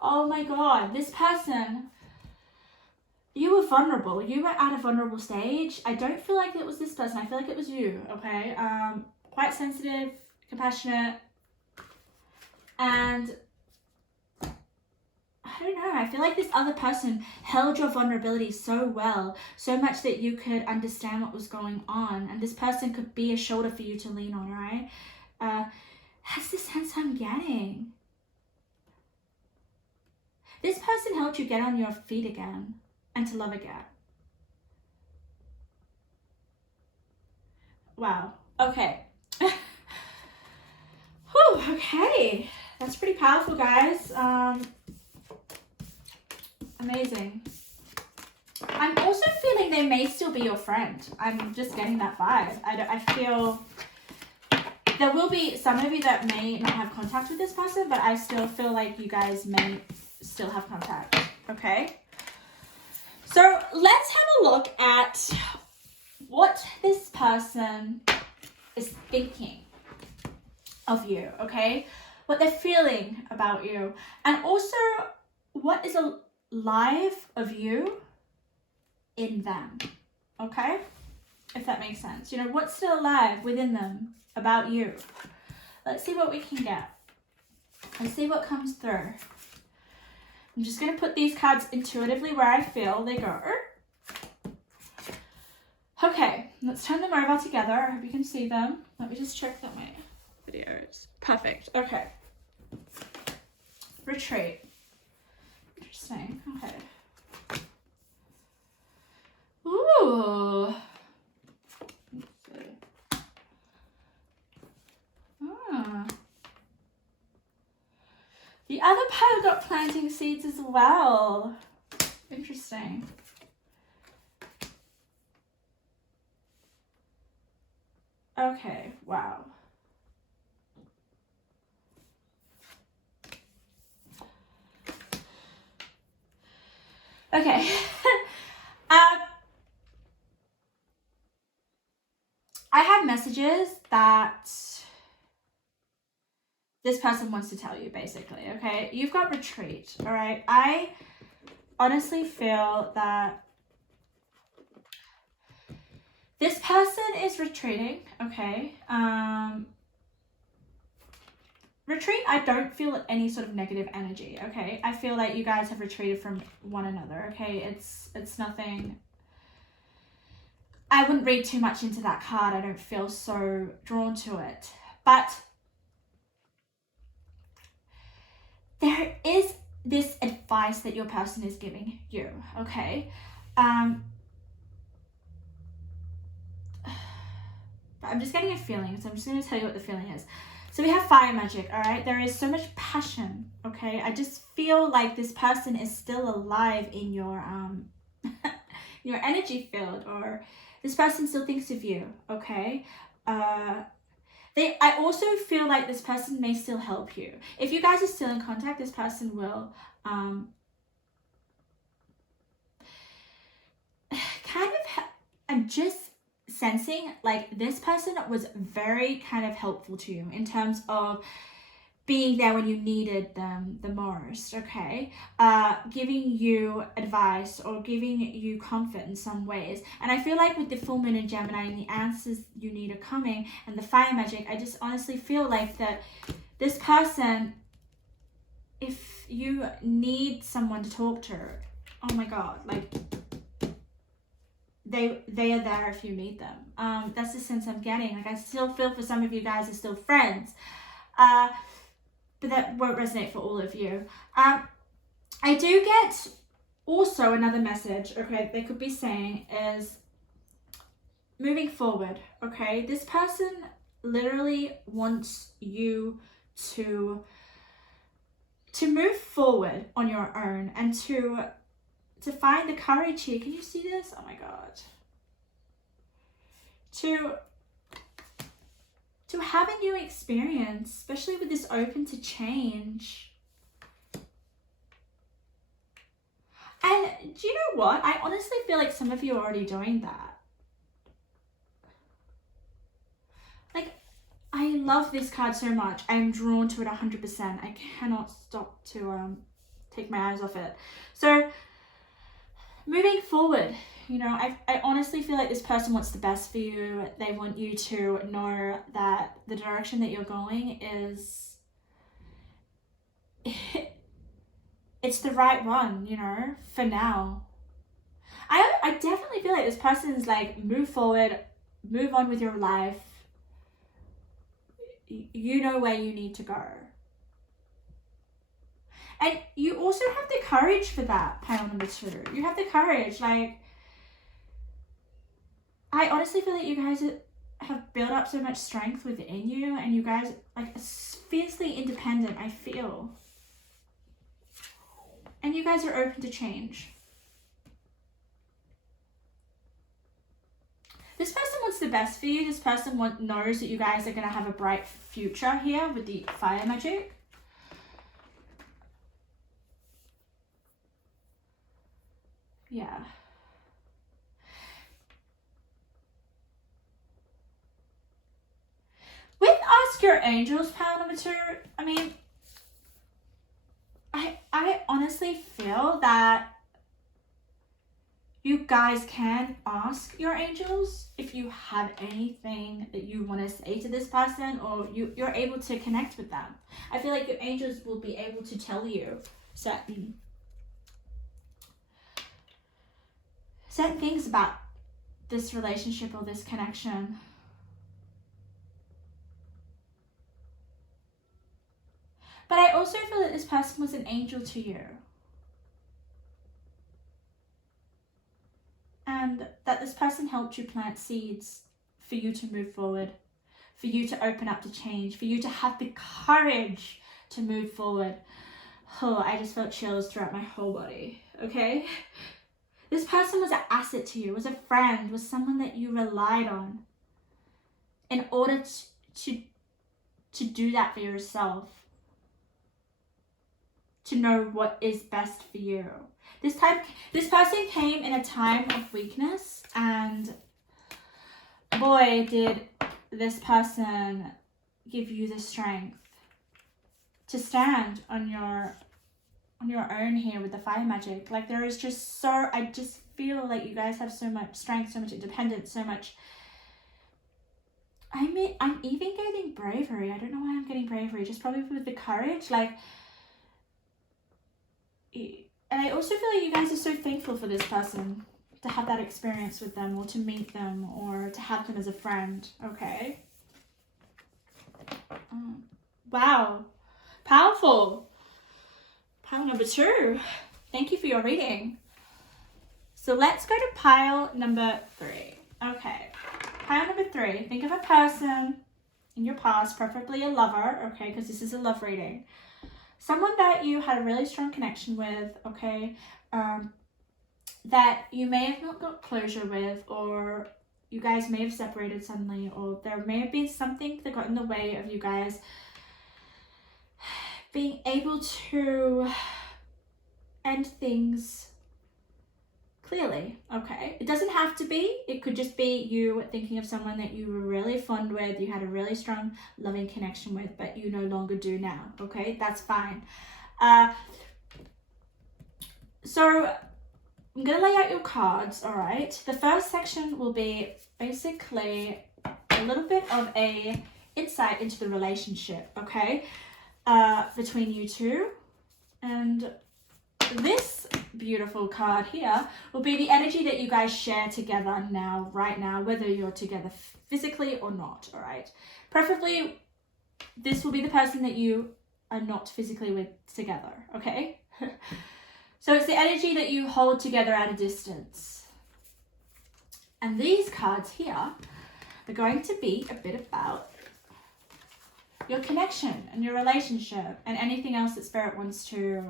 Oh my God. This person, you were vulnerable. You were at a vulnerable stage. I don't feel like it was this person. I feel like it was you, okay? Quite sensitive, compassionate, and I don't know, I feel like this other person held your vulnerability so well, so much that you could understand what was going on, and this person could be a shoulder for you to lean on, right? That's the sense I'm getting. This person helped you get on your feet again and to love again. Wow. Okay. Whew, okay. That's pretty powerful, guys. Amazing. I'm also feeling they may still be your friend. I'm just getting that vibe. I feel there will be some of you that may not have contact with this person, but I still feel like you guys may still have contact, okay? So let's have a look at what this person is thinking of you, okay? What they're feeling about you, and also what is alive of you in them, okay? If that makes sense. You know, what's still alive within them about you? Let's see what we can get. Let's see what comes through. I'm just going to put these cards intuitively where I feel they go. Okay, let's turn them over together. I hope you can see them. Let me just check that my video is perfect. Okay. Retreat. Interesting. Okay. Ooh. Let's see. Ah. The other part got planting seeds as well. Interesting. Okay, wow. Okay. I have messages that this person wants to tell you, basically, okay? You've got retreat, all right? I honestly feel that this person is retreating, okay? Retreat, I don't feel any sort of negative energy, okay? I feel like you guys have retreated from one another, okay? It's nothing... I wouldn't read too much into that card. I don't feel so drawn to it. But there is this advice that your person is giving you, okay? I'm just getting a feeling, so I'm just going to tell you what the feeling is. So we have fire magic, all right? There is so much passion, okay? I just feel like this person is still alive in your your energy field, or this person still thinks of you, okay? I also feel like this person may still help you. If you guys are still in contact, this person will I'm just sensing like this person was very kind of helpful to you in terms of being there when you needed them the most, okay? Giving you advice or giving you comfort in some ways. And I feel like with the full moon in Gemini and the answers you need are coming and the fire magic, I just honestly feel like that this person, if you need someone to talk to, oh my God, like they are there if you need them. That's the sense I'm getting. Like I still feel for some of you guys are still friends. But that won't resonate for all of you. I do get also another message, okay, they could be saying is moving forward, okay? This person literally wants you to move forward on your own and to find the courage here. Can you see this? Oh my God. To have a new experience, especially with this open to change. And do you know what? I honestly feel like some of you are already doing that. Like, I love this card so much. I am drawn to it 100%. I cannot stop to take my eyes off it. So, moving forward, you know, I honestly feel like this person wants the best for you. They want you to know that the direction that you're going is, it's the right one, you know, for now. I definitely feel like this person's like, move forward, move on with your life. You know where you need to go. And you also have the courage for that, pile number 2. You have the courage, like, I honestly feel like you guys have built up so much strength within you, and you guys like fiercely independent, I feel. And you guys are open to change. This person wants the best for you. This person knows that you guys are going to have a bright future here with the fire magic. Yeah. With Ask Your Angels, pile number 2, I mean, I honestly feel that you guys can ask your angels if you have anything that you want to say to this person, or you're able to connect with them. I feel like your angels will be able to tell you certain things about this relationship or this connection. But I also feel that this person was an angel to you. And that this person helped you plant seeds for you to move forward, for you to open up to change, for you to have the courage to move forward. Oh, I just felt chills throughout my whole body, okay? This person was an asset to you, was a friend, was someone that you relied on in order to do that for yourself, to know what is best for you. This person came in a time of weakness, and boy, did this person give you the strength to stand on your own here with the fire magic. Like, there is just so, I just feel like you guys have so much strength, so much independence, so much. I'm even getting bravery. I don't know why I'm getting bravery, just probably with the courage. Like, and I also feel like you guys are so thankful for this person, to have that experience with them, or to meet them, or to have them as a friend, okay? Wow. Powerful. Pile number 2. Thank you for your reading. So let's go to pile number 3. Okay. Pile number 3. Think of a person in your past, preferably a lover, okay, because this is a love reading. Someone that you had a really strong connection with, okay, that you may have not got closure with, or you guys may have separated suddenly, or there may have been something that got in the way of you guys being able to end things clearly, okay? It doesn't have to be. It could just be you thinking of someone that you were really fond with, you had a really strong loving connection with, but you no longer do now, okay? That's fine. So I'm going to lay out your cards, all right? The first section will be basically a little bit of a insight into the relationship, okay, between you two. And this beautiful card here will be the energy that you guys share together now, right now, whether you're together physically or not, all right? Preferably, this will be the person that you are not physically with together, okay? So it's the energy that you hold together at a distance. And these cards here are going to be a bit about your connection and your relationship and anything else that Spirit wants to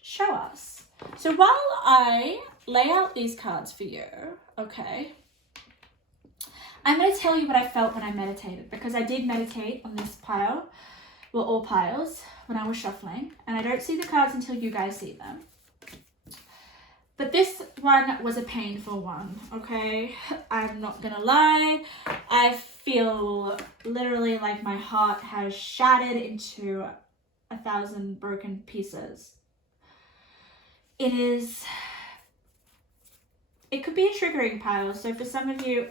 show us. So while I lay out these cards for you, okay, I'm going to tell you what I felt when I meditated, because I did meditate on this pile, well, all piles, when I was shuffling, and I don't see the cards until you guys see them. But this one was a painful one, okay? I'm not gonna lie. I feel literally like my heart has shattered into 1,000 broken pieces. It could be a triggering pile. So for some of you,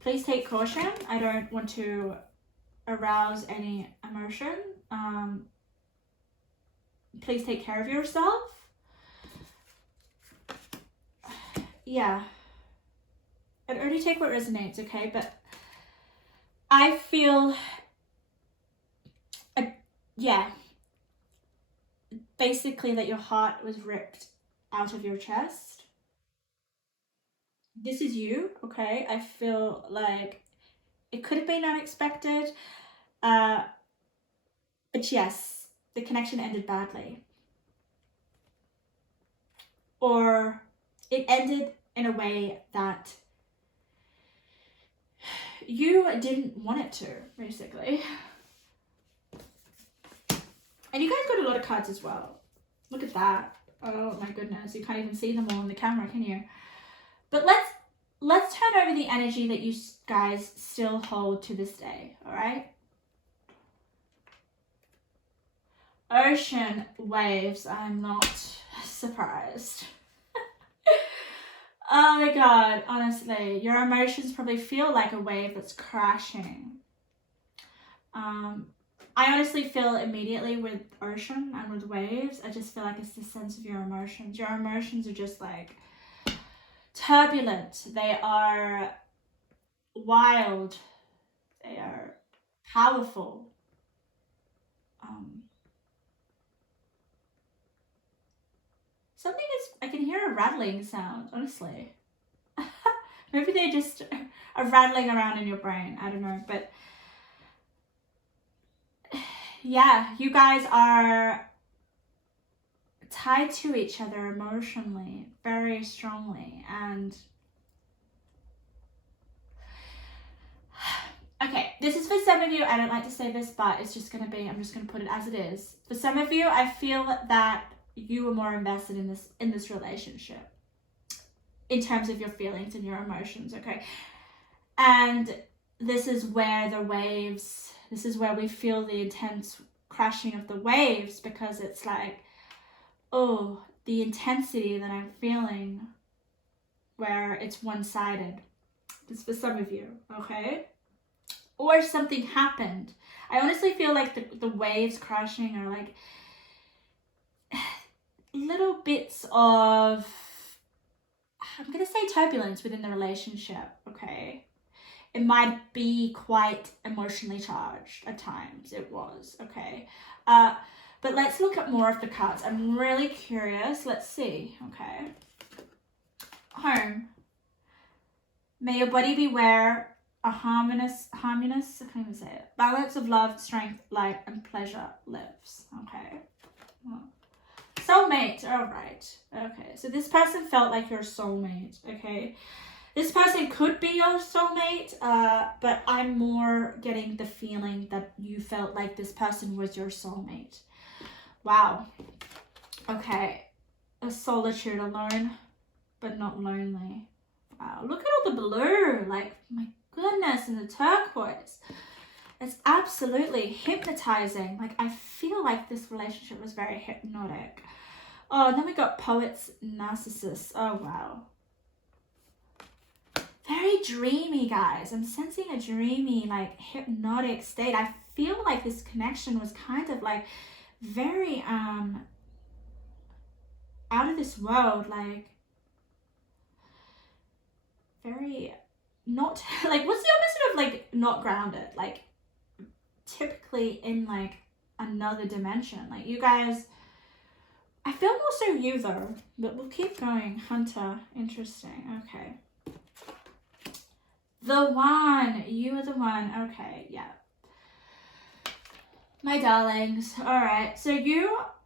please take caution. I don't want to arouse any emotion. Please take care of yourself. Yeah, I'd only take what resonates, okay? But I feel, basically that your heart was ripped out of your chest. This is you, okay? I feel like it could have been unexpected, but yes, the connection ended badly. Or it ended in a way that you didn't want it to, basically. And you guys got a lot of cards as well. Look at that. Oh my goodness, you can't even see them all on the camera, can you? But let's turn over the energy that you guys still hold to this day, all right? Ocean waves, I'm not surprised. Oh my god, honestly, your emotions probably feel like a wave that's crashing. I honestly feel immediately with ocean and with waves, I just feel like it's the sense of your emotions. Your emotions are just like turbulent. They are wild. They are powerful. Um, Something is, I can hear a rattling sound, honestly. Maybe they just are rattling around in your brain. I don't know. But yeah, you guys are tied to each other emotionally very strongly. And okay, this is for some of you. I don't like to say this, but it's just going to be, I'm just going to put it as it is. For some of you, I feel that you were more invested in this relationship in terms of your feelings and your emotions, okay? And this is where the waves, this is where we feel the intense crashing of the waves, because it's like, oh, the intensity that I'm feeling where it's one-sided. It's for some of you, okay? Or something happened. I honestly feel like the waves crashing are like little bits of, I'm going to say turbulence within the relationship, okay? It might be quite emotionally charged at times. It was, okay? But let's look at more of the cards. I'm really curious. Let's see, okay? Home. May your body beware a harmonious, I can't even say it. Balance of love, strength, light, and pleasure lives, okay? Soulmate, all right. Okay, so this person felt like your soulmate, okay? This person could be your soulmate, but I'm more getting the feeling that you felt like this person was your soulmate. Wow. Okay. A solitude, alone, but not lonely. Wow. Look at all the blue. Like, my goodness, and the turquoise. It's absolutely hypnotizing. Like, I feel like this relationship was very hypnotic. Oh, and then we got poets, narcissists. Oh, wow. Very dreamy, guys. I'm sensing a dreamy, like, hypnotic state. I feel like this connection was kind of like very out of this world, like very not like, what's the opposite of like not grounded? Like typically in like another dimension. Like you guys, I feel more so you though, but we'll keep going. Hunter, interesting. Okay. The one, you are the one. Okay, yeah. My darlings. All right. So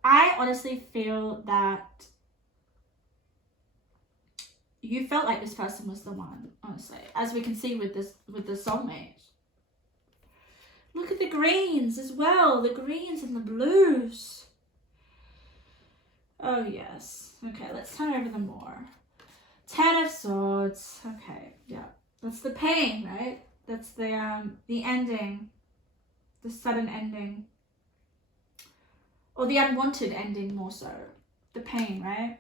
I honestly feel that you felt like this person was the one, honestly, as we can see with the soulmate. Look at the greens as well, the greens and the blues. Oh yes. Okay, let's turn over them more. 10 of Swords. Okay, yeah, that's the pain, right? That's the ending, the sudden ending, or the unwanted ending, more so. The pain, right?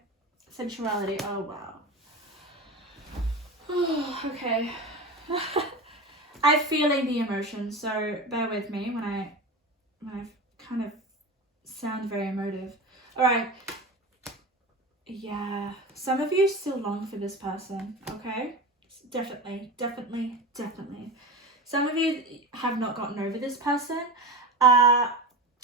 Sensuality. Oh wow. Okay. I'm feeling the emotions, so bear with me when I kind of sound very emotive. All right. Yeah, some of you still long for this person, okay? Definitely. Some of you have not gotten over this person.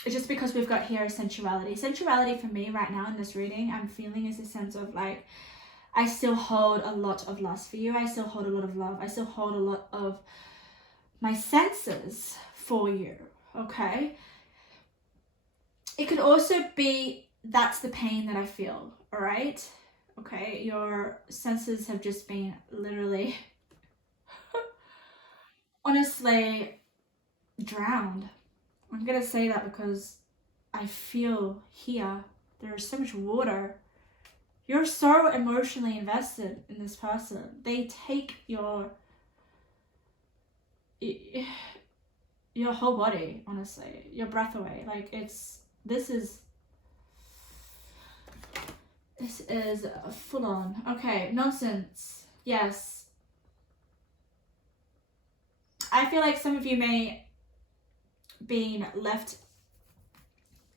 Just because we've got here sensuality. Sensuality for me right now in this reading, I'm feeling is a sense of like, I still hold a lot of lust for you. I still hold a lot of love. I still hold a lot of my senses for you, okay? It could also be that's the pain that I feel, all right? Okay, your senses have just been literally, honestly, drowned. I'm gonna say that because I feel here there is so much water. You're so emotionally invested in this person. They take your whole body, honestly, your breath away. Like this is This is full on. Okay, nonsense. Yes. I feel like some of you may be left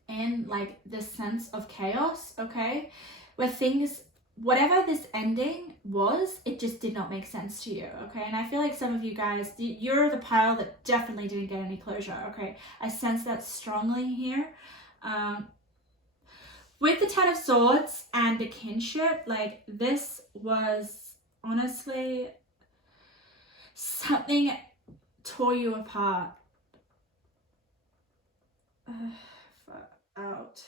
in like this sense of chaos, okay? Where things, whatever this ending was, it just did not make sense to you, okay? And I feel like some of you guys, you're the pile that definitely didn't get any closure, okay? I sense that strongly here. With the Ten of Swords and the kinship, like this was honestly something tore you apart. Out.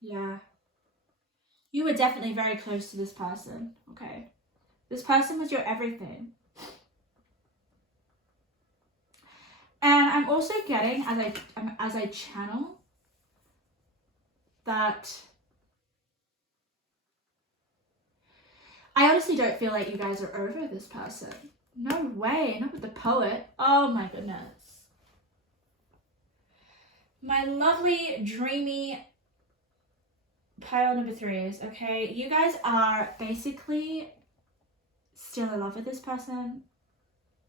Yeah. You were definitely very close to this person, okay? This person was your everything. And I'm also getting, as I channel, that I honestly don't feel like you guys are over this person. No way, not with the poet. Oh my goodness. My lovely, dreamy pile number 3s, okay? You guys are basically still in love with this person.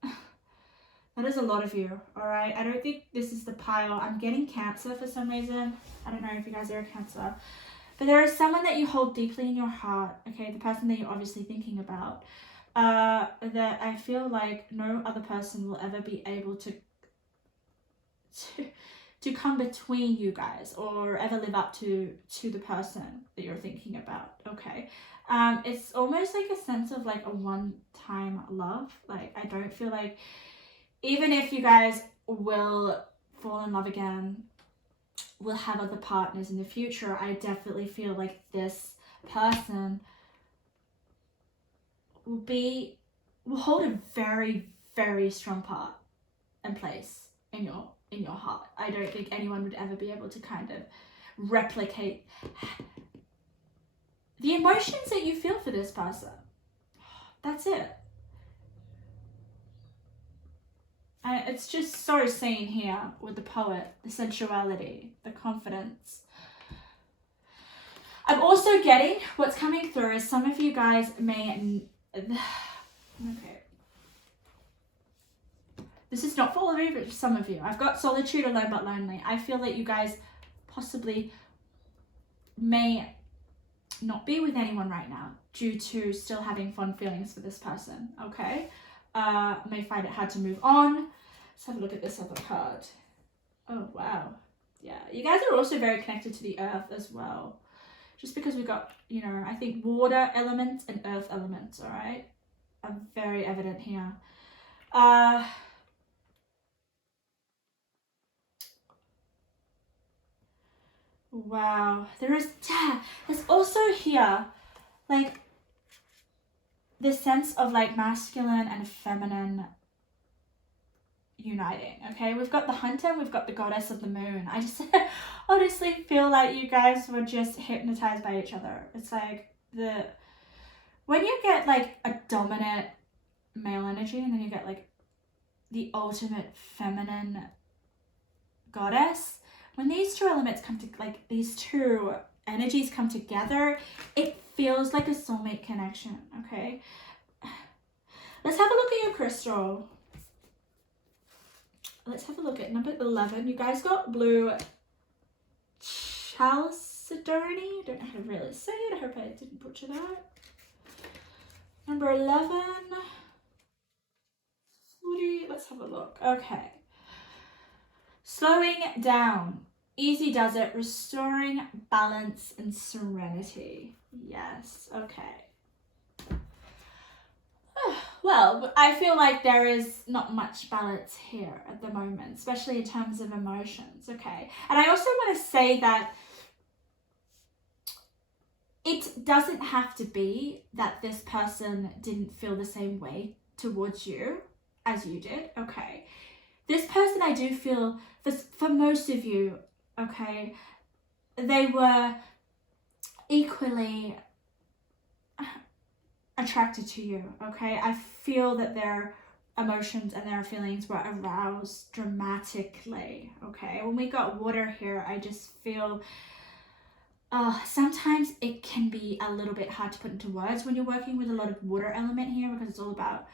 That is a lot of you, all right? I don't think this is the pile. I'm getting Cancer for some reason. I don't know if you guys are a Cancer. But there is someone that you hold deeply in your heart, okay? The person that you're obviously thinking about. That I feel like no other person will ever be able to come between you guys or ever live up to the person that you're thinking about, okay? It's almost like a sense of like a one-time love. Like, I don't feel like, even if you guys will fall in love again, will have other partners in the future, I definitely feel like this person will hold a very, very strong part and place in your heart. I don't think anyone would ever be able to kind of replicate the emotions that you feel for this person. That's it. And it's just so seen here with the poet, the sensuality, the confidence. I'm also getting, what's coming through is some of you guys may, okay. This is not for all of you, but for some of you. I've got solitude, alone but lonely. I feel that you guys possibly may not be with anyone right now due to still having fond feelings for this person, okay? May find it hard to move on. Let's have a look at this other card. Oh, wow. Yeah, you guys are also very connected to the earth as well. Just because we've got, you know, I think water elements and earth elements, all right? Are very evident here. Wow. There's also here, like, this sense of, like, masculine and feminine uniting, okay? We've got the hunter and we've got the goddess of the moon. I just honestly feel like you guys were just hypnotized by each other. It's like when you get like a dominant male energy and then you get like the ultimate feminine goddess, when these two elements come to, like, these two energies come together, it feels like a soulmate connection, okay? Let's have a look at your crystal. Let's have a look at number 11. You guys got blue chalcedony. Don't know how to really say it. I hope I didn't butcher that. Number 11. Let's have a look. Okay. Slowing down. Easy does it. Restoring balance and serenity. Yes. Okay. Well, I feel like there is not much balance here at the moment, especially in terms of emotions, okay? And I also want to say that it doesn't have to be that this person didn't feel the same way towards you as you did, okay? This person, I do feel, for most of you, okay, they were equally attracted to you, okay? I feel that their emotions and their feelings were aroused dramatically, okay? When we got water here, I just feel sometimes it can be a little bit hard to put into words when you're working with a lot of water element here, because it's all about,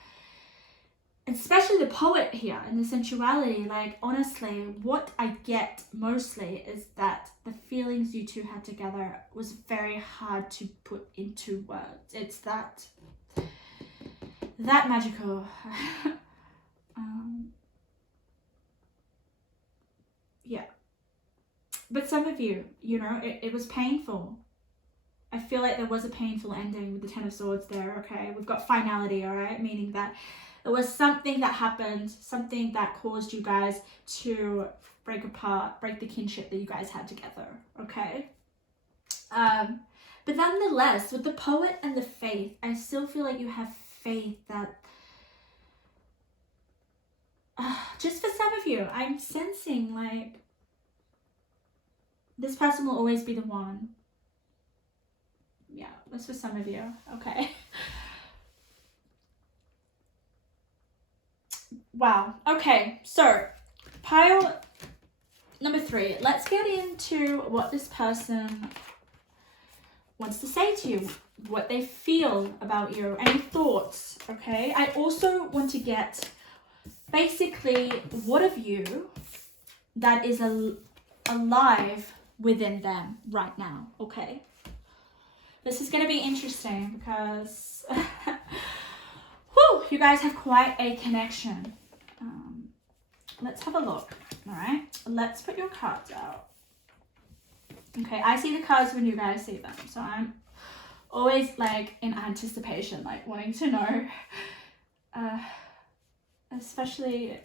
especially the poet here and the sensuality. Like, honestly, what I get mostly is that the feelings you two had together was very hard to put into words. It's that magical. Yeah. But some of you, you know, it was painful. I feel like there was a painful ending with the Ten of Swords there, okay? We've got finality, all right? Meaning that it was something that happened, something that caused you guys to break apart, break the kinship that you guys had together, okay? But nonetheless, with the poet and the faith, I still feel like you have faith that, just for some of you, I'm sensing like this person will always be the one. Yeah, that's for some of you, okay? Wow, okay, so pile number 3, let's get into what this person wants to say to you, what they feel about you, any thoughts, okay? I also want to get basically what of you that is alive within them right now, okay? This is going to be interesting because whew, you guys have quite a connection. Let's have a look, all right? Let's put your cards out. Okay, I see the cards when you guys see them, so I'm always like in anticipation, like wanting to know, especially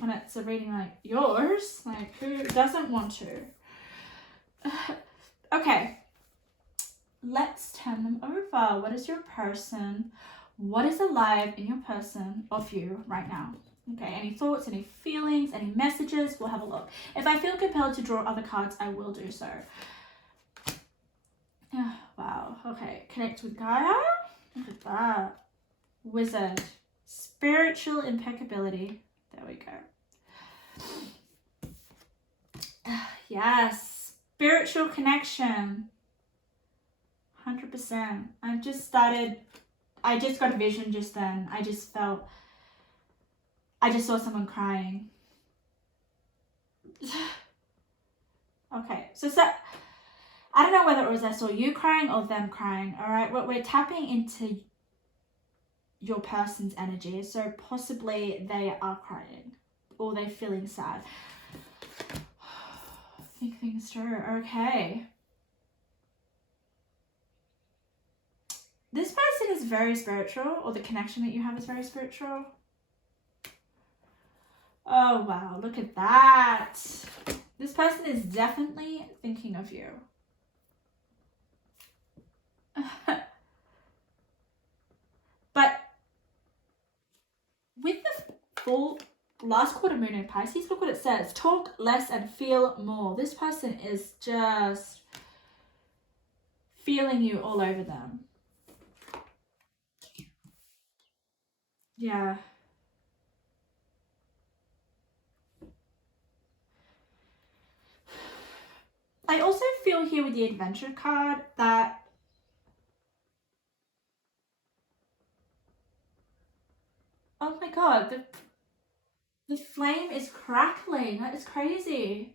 when it's a reading like yours, like who doesn't want to? Okay, let's turn them over. What is your person? What is alive in your person of you right now? Okay, any thoughts, any feelings, any messages? We'll have a look. If I feel compelled to draw other cards, I will do so. Oh, wow, okay. Connect with Gaia. Look at that. Wizard. Spiritual impeccability. There we go. Yes. Spiritual connection. 100%. I just got a vision just then. I just saw someone crying. Okay, so I don't know whether it was I saw you crying or them crying, all right? We're tapping into your person's energy, so possibly they are crying or they're feeling sad. Think things through, okay. This person is very spiritual, or the connection that you have is very spiritual. Oh, wow, look at that. This person is definitely thinking of you. But with the full last quarter moon in Pisces, look what it says. Talk less and feel more. This person is just feeling you all over them. Yeah. I also feel here with the adventure card that oh my god, the flame is crackling. That is crazy.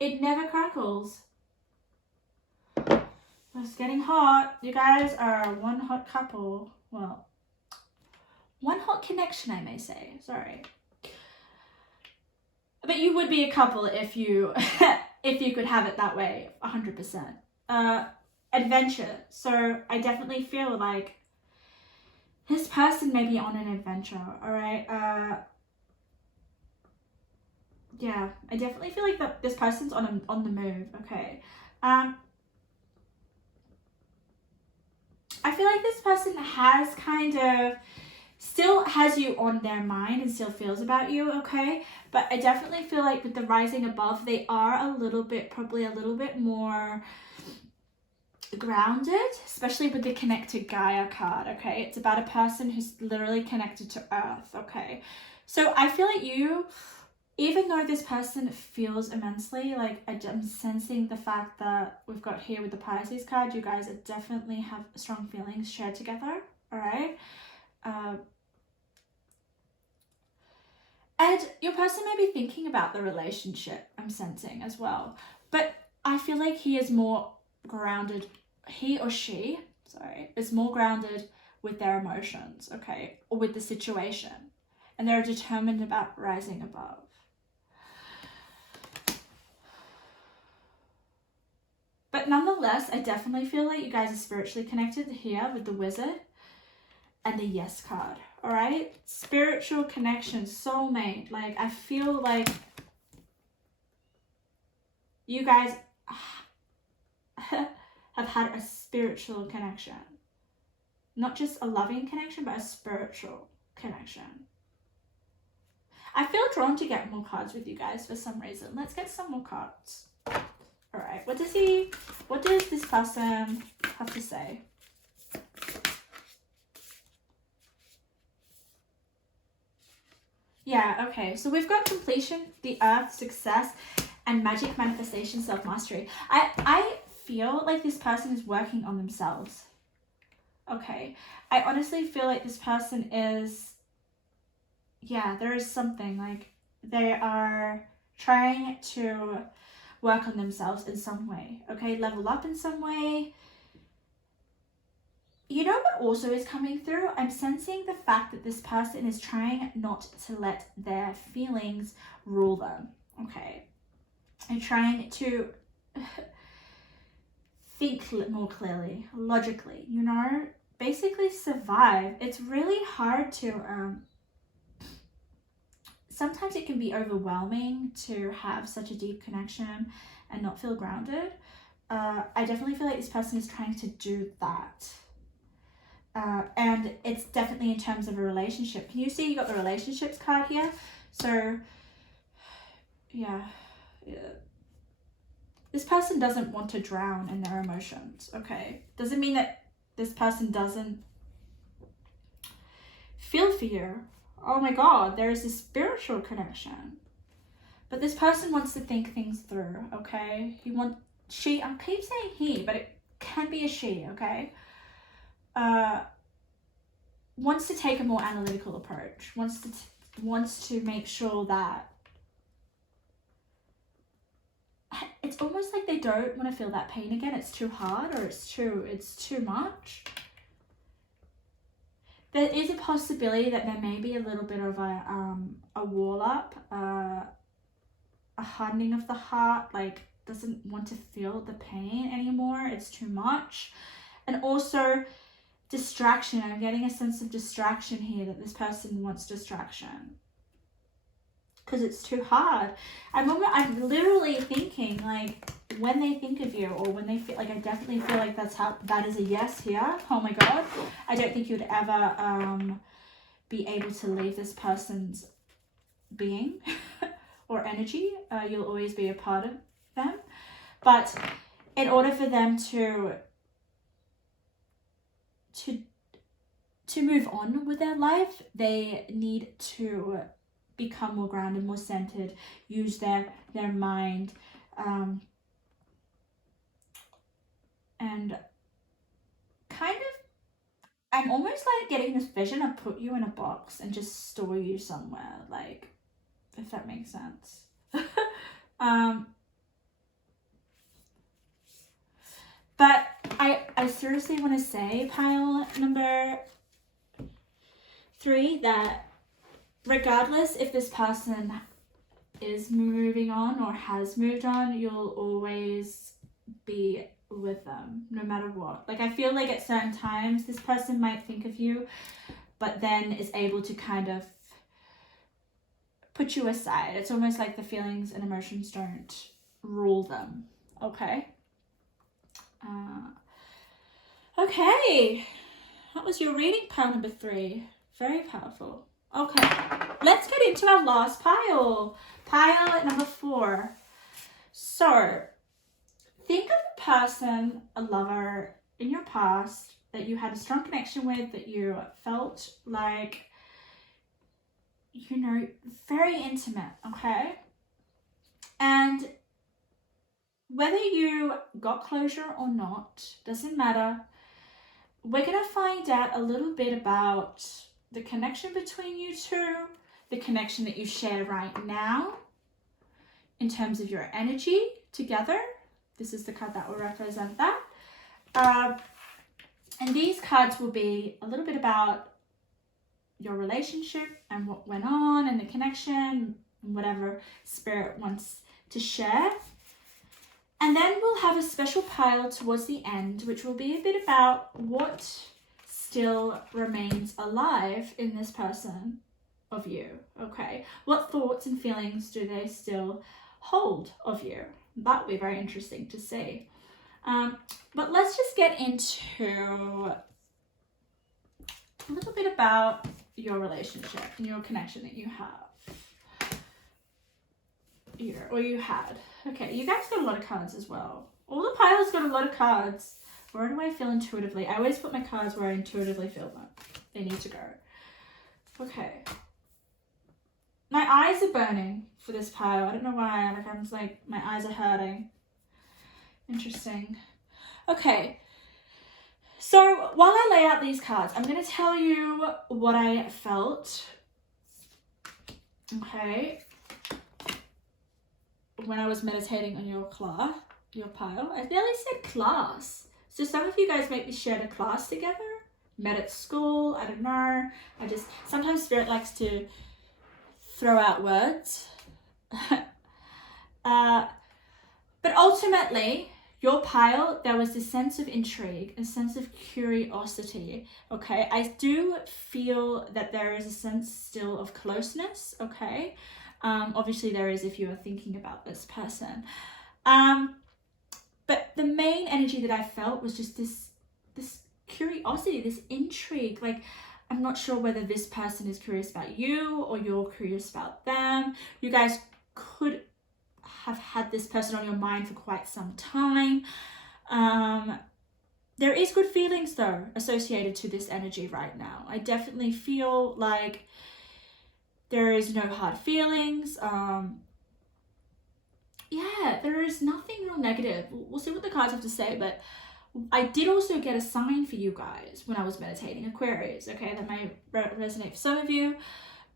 It never crackles. It's getting hot. You guys are one hot couple. Well, one hot connection, I may say. Sorry. But you would be a couple if you if you could have it that way, 100%. Adventure. So I definitely feel like this person may be on an adventure, all right? Yeah, I definitely feel like that this person's on the move, okay? I feel like this person has kind of still has you on their mind and still feels about you, okay? But I definitely feel like with the rising above, they are probably a little bit more grounded, especially with the connected Gaia card, okay? It's about a person who's literally connected to Earth, okay? So I feel like you even though this person feels immensely, like I'm sensing the fact that we've got here with the Pisces card, you guys definitely have strong feelings shared together, all right? And your person may be thinking about the relationship, I'm sensing as well. But I feel like he is more grounded, he or she, sorry, is more grounded with their emotions, okay? Or with the situation. And they're determined about rising above. But nonetheless, I definitely feel like you guys are spiritually connected here with the Wizard and the Yes card, all right? Spiritual connection, soulmate. Like, I feel like you guys have had a spiritual connection. Not just a loving connection, but a spiritual connection. I feel drawn to get more cards with you guys for some reason. Let's get some more cards. All right, what does this person have to say? Yeah, okay, so we've got completion, the earth, success, and magic, manifestation, self-mastery. I feel like this person is working on themselves. Okay, I honestly feel like this person is, yeah, there is something, like they are trying to work on themselves in some way, okay, level up in some way. You know what also is coming through? I'm sensing the fact that this person is trying not to let their feelings rule them, okay? And trying to think more clearly, logically, you know? Basically survive. It's really hard to, sometimes it can be overwhelming to have such a deep connection and not feel grounded. I definitely feel like this person is trying to do that. And it's definitely in terms of a relationship. Can you see you got the relationships card here? So, yeah. This person doesn't want to drown in their emotions, okay? Doesn't mean that this person doesn't feel for you. Oh my God, there is a spiritual connection. But this person wants to think things through, okay? I keep saying he, but it can be a she, okay? Wants to take a more analytical approach, wants to make sure that it's almost like they don't want to feel that pain again. It's too hard, or it's too much. There is a possibility that there may be a little bit of a wall up, a hardening of the heart, like doesn't want to feel the pain anymore. It's too much. And also distraction. I'm getting a sense of distraction here, that this person wants distraction because it's too hard. I'm literally thinking, like, when they think of you, or when they feel like, I definitely feel like that is a yes here. Oh my God. I don't think you'd ever be able to leave this person's being or energy. You'll always be a part of them. But in order for them to move on with their life, they need to become more grounded, more centered, use their mind, and kind of, I'm almost like getting this vision of put you in a box and just store you somewhere, like, if that makes sense. But I seriously want to say, pile number 3, that regardless if this person is moving on or has moved on, you'll always be with them no matter what. Like, I feel like at certain times this person might think of you, but then is able to kind of put you aside. It's almost like the feelings and emotions don't rule them, okay? Okay, that was your reading, pile number 3. Very powerful. Okay, let's get into our last pile. Pile number 4. So, think of a person, a lover in your past that you had a strong connection with, that you felt like you know, very intimate, okay? And whether you got closure or not, doesn't matter. We're going to find out a little bit about the connection between you two, the connection that you share right now in terms of your energy together. This is the card that will represent that. And these cards will be a little bit about your relationship and what went on and the connection and whatever spirit wants to share. And then we'll have a special pile towards the end, which will be a bit about what still remains alive in this person of you, okay? What thoughts and feelings do they still hold of you? That will be very interesting to see. But let's just get into a little bit about your relationship and your connection that you have. Or you had. Okay, you guys got a lot of cards as well. All the piles got a lot of cards. Where do I feel intuitively? I always put my cards where I intuitively feel them. They need to go. Okay. My eyes are burning for this pile. I don't know why. Like, I'm just like, my eyes are hurting. Interesting. Okay. So while I lay out these cards, I'm going to tell you what I felt. Okay. When I was meditating on your pile. I nearly said class. So some of you guys maybe shared a class together, met at school, I don't know. Sometimes Spirit likes to throw out words. But ultimately, your pile, there was this sense of intrigue, a sense of curiosity, okay? I do feel that there is a sense still of closeness, okay? Obviously there is if you are thinking about this person. But the main energy that I felt was just this curiosity, this intrigue. Like, I'm not sure whether this person is curious about you or you're curious about them. You guys could have had this person on your mind for quite some time. There is good feelings though associated to this energy right now. I definitely feel like there is no hard feelings. Yeah, there is nothing real negative. We'll see what the cards have to say, but I did also get a sign for you guys when I was meditating, Aquarius, okay? That may resonate for some of you,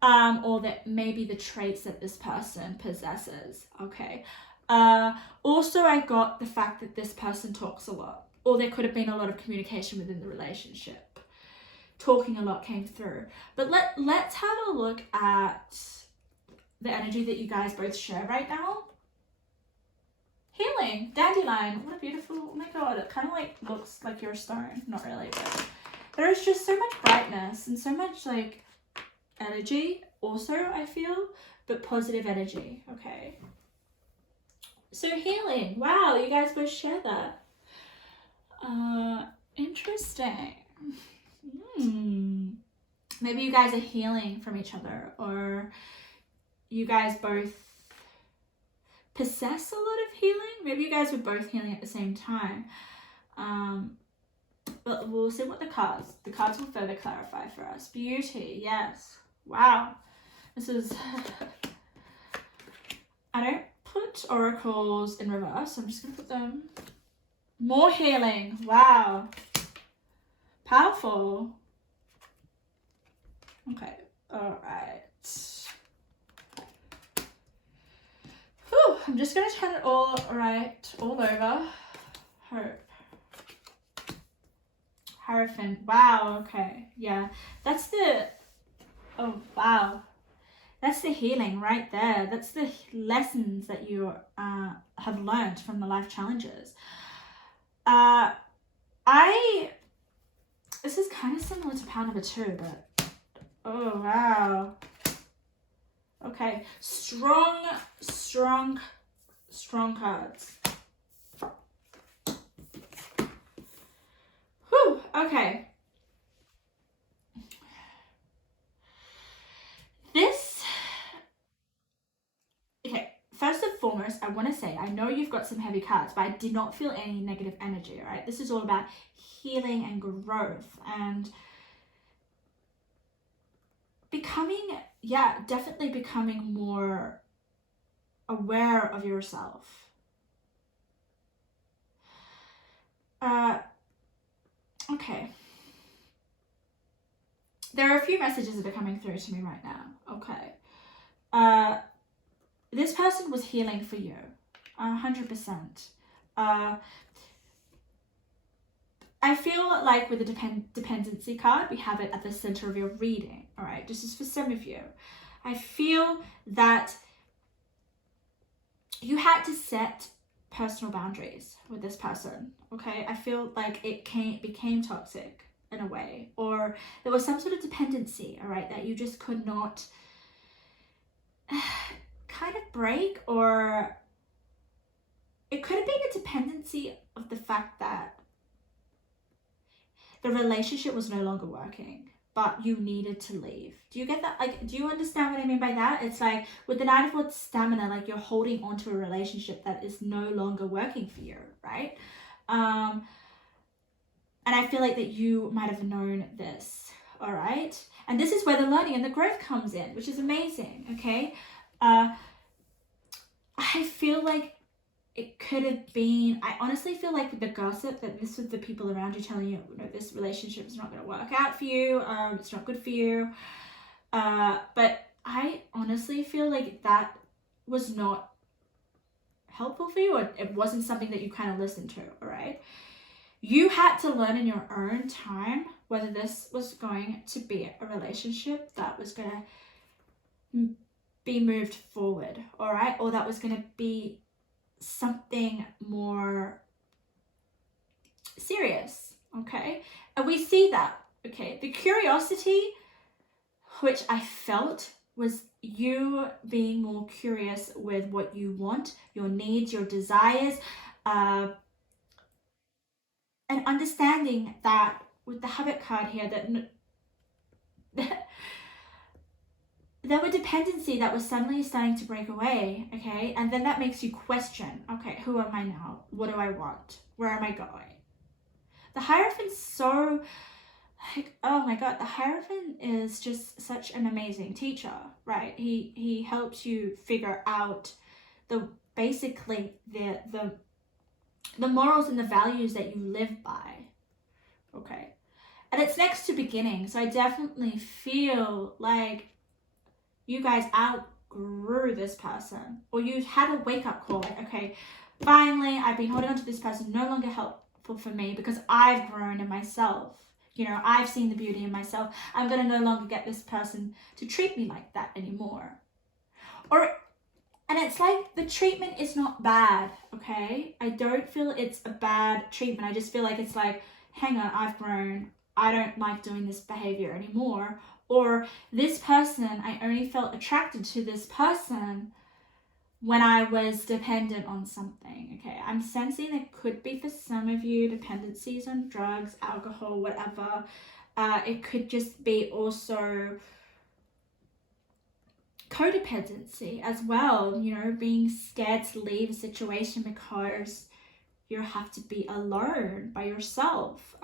or that maybe the traits that this person possesses, okay? Also, I got the fact that this person talks a lot, or there could have been a lot of communication within the relationship. Talking a lot came through. But let's have a look at the energy that you guys both share right now. Healing, dandelion, what a beautiful, oh my god, it kind of like looks like you're a stone, not really, but there is just so much brightness and so much like energy also, I feel, but positive energy, okay? So healing, wow, you guys both share that. Interesting. Maybe you guys are healing from each other, or you guys both possess a lot of healing. Maybe you guys were both healing at the same time. But we'll see what the cards will further clarify for us. Beauty, yes. Wow. This is, I don't put oracles in reverse. So I'm just going to put them. More healing. Wow. Powerful. Okay. All right. Whew. I'm just going to turn it all over. Hope. Hierophant. Wow. Okay. Yeah. That's the, oh, wow. That's the healing right there. That's the lessons that you have learned from the life challenges. This is kind of similar to pile number 2, but oh wow. Okay, strong cards. Whew, okay. First and foremost, I want to say, I know you've got some heavy cards, but I did not feel any negative energy, all right? This is all about healing and growth. And definitely becoming more aware of yourself. Okay. There are a few messages that are coming through to me right now. Okay. This person was healing for you. 100%. I feel like with the dependency card, we have it at the center of your reading. All right. This is for some of you. I feel that you had to set personal boundaries with this person. Okay. I feel like it became toxic in a way, or there was some sort of dependency, all right, that you just could not kind of break, or it could have been a dependency of the fact that the relationship was no longer working, but you needed to leave. Do you get that? Like, do you understand what I mean by that? It's like with the Knight of Swords stamina, like you're holding on to a relationship that is no longer working for you, right? And I feel like that you might have known this, all right? And this is where the learning and the growth comes in, which is amazing, okay? I feel like it could have been, I honestly feel like with the gossip that this was the people around you telling you, this relationship is not going to work out for you, it's not good for you. But I honestly feel like that was not helpful for you, or it wasn't something that you kind of listened to, all right? You had to learn in your own time whether this was going to be a relationship that was going to be moved forward, all right? Or that was going to be something more serious, okay? And we see that, okay? The curiosity, which I felt, was you being more curious with what you want, your needs, your desires, and understanding that with the habit card here, that there were dependency that was suddenly starting to break away, okay? And then that makes you question, okay, who am I now? What do I want? Where am I going? The Hierophant's so, like, oh my God, the Hierophant is just such an amazing teacher, right? He helps you figure out basically the morals and the values that you live by, okay? And it's next to beginning, so I definitely feel like you guys outgrew this person, or you had a wake-up call, like, okay, finally, I've been holding on to this person, no longer helpful for me because I've grown in myself. I've seen the beauty in myself. I'm going to no longer get this person to treat me like that anymore. And it's like the treatment is not bad, okay? I don't feel it's a bad treatment. I just feel like it's like, hang on, I've grown. I don't like doing this behavior anymore. Or this person, I only felt attracted to this person when I was dependent on something, okay? I'm sensing it could be for some of you dependencies on drugs, alcohol, whatever. It could just be also codependency as well, being scared to leave a situation because you have to be alone by yourself.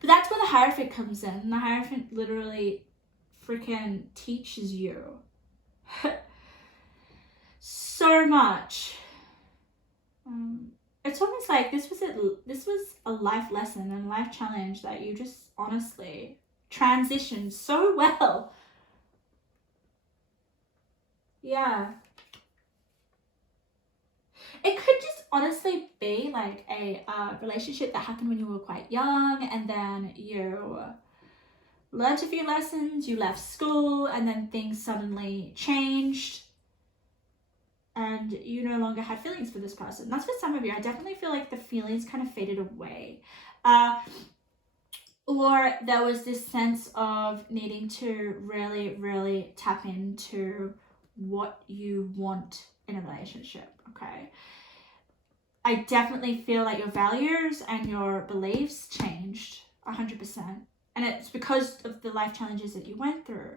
But that's where the Hierophant comes in. The Hierophant literally freaking teaches you so much. It's almost like this was a life lesson and life challenge that you just honestly transitioned so well. Yeah. It could just honestly be like a relationship that happened when you were quite young, and then you learned a few lessons, you left school, and then things suddenly changed and you no longer had feelings for this person. That's for some of you. I definitely feel like the feelings kind of faded away. Or there was this sense of needing to really, really tap into what you want in a relationship, okay? I definitely feel like your values and your beliefs changed 100%. And it's because of the life challenges that you went through.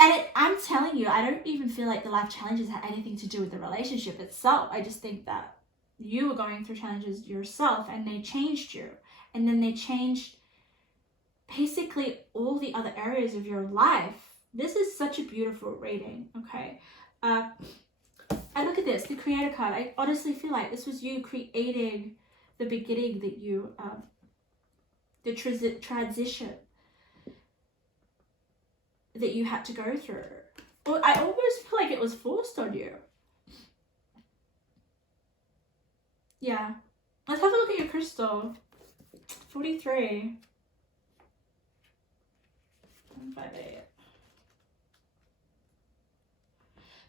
And I'm telling you, I don't even feel like the life challenges had anything to do with the relationship itself. I just think that you were going through challenges yourself and they changed you. And then they changed basically all the other areas of your life. This is such a beautiful reading, okay? And look at this, the Creator card. I honestly feel like this was you creating the beginning that you, the transition that you had to go through. Well, I almost feel like it was forced on you. Yeah. Let's have a look at your crystal. 43. 158.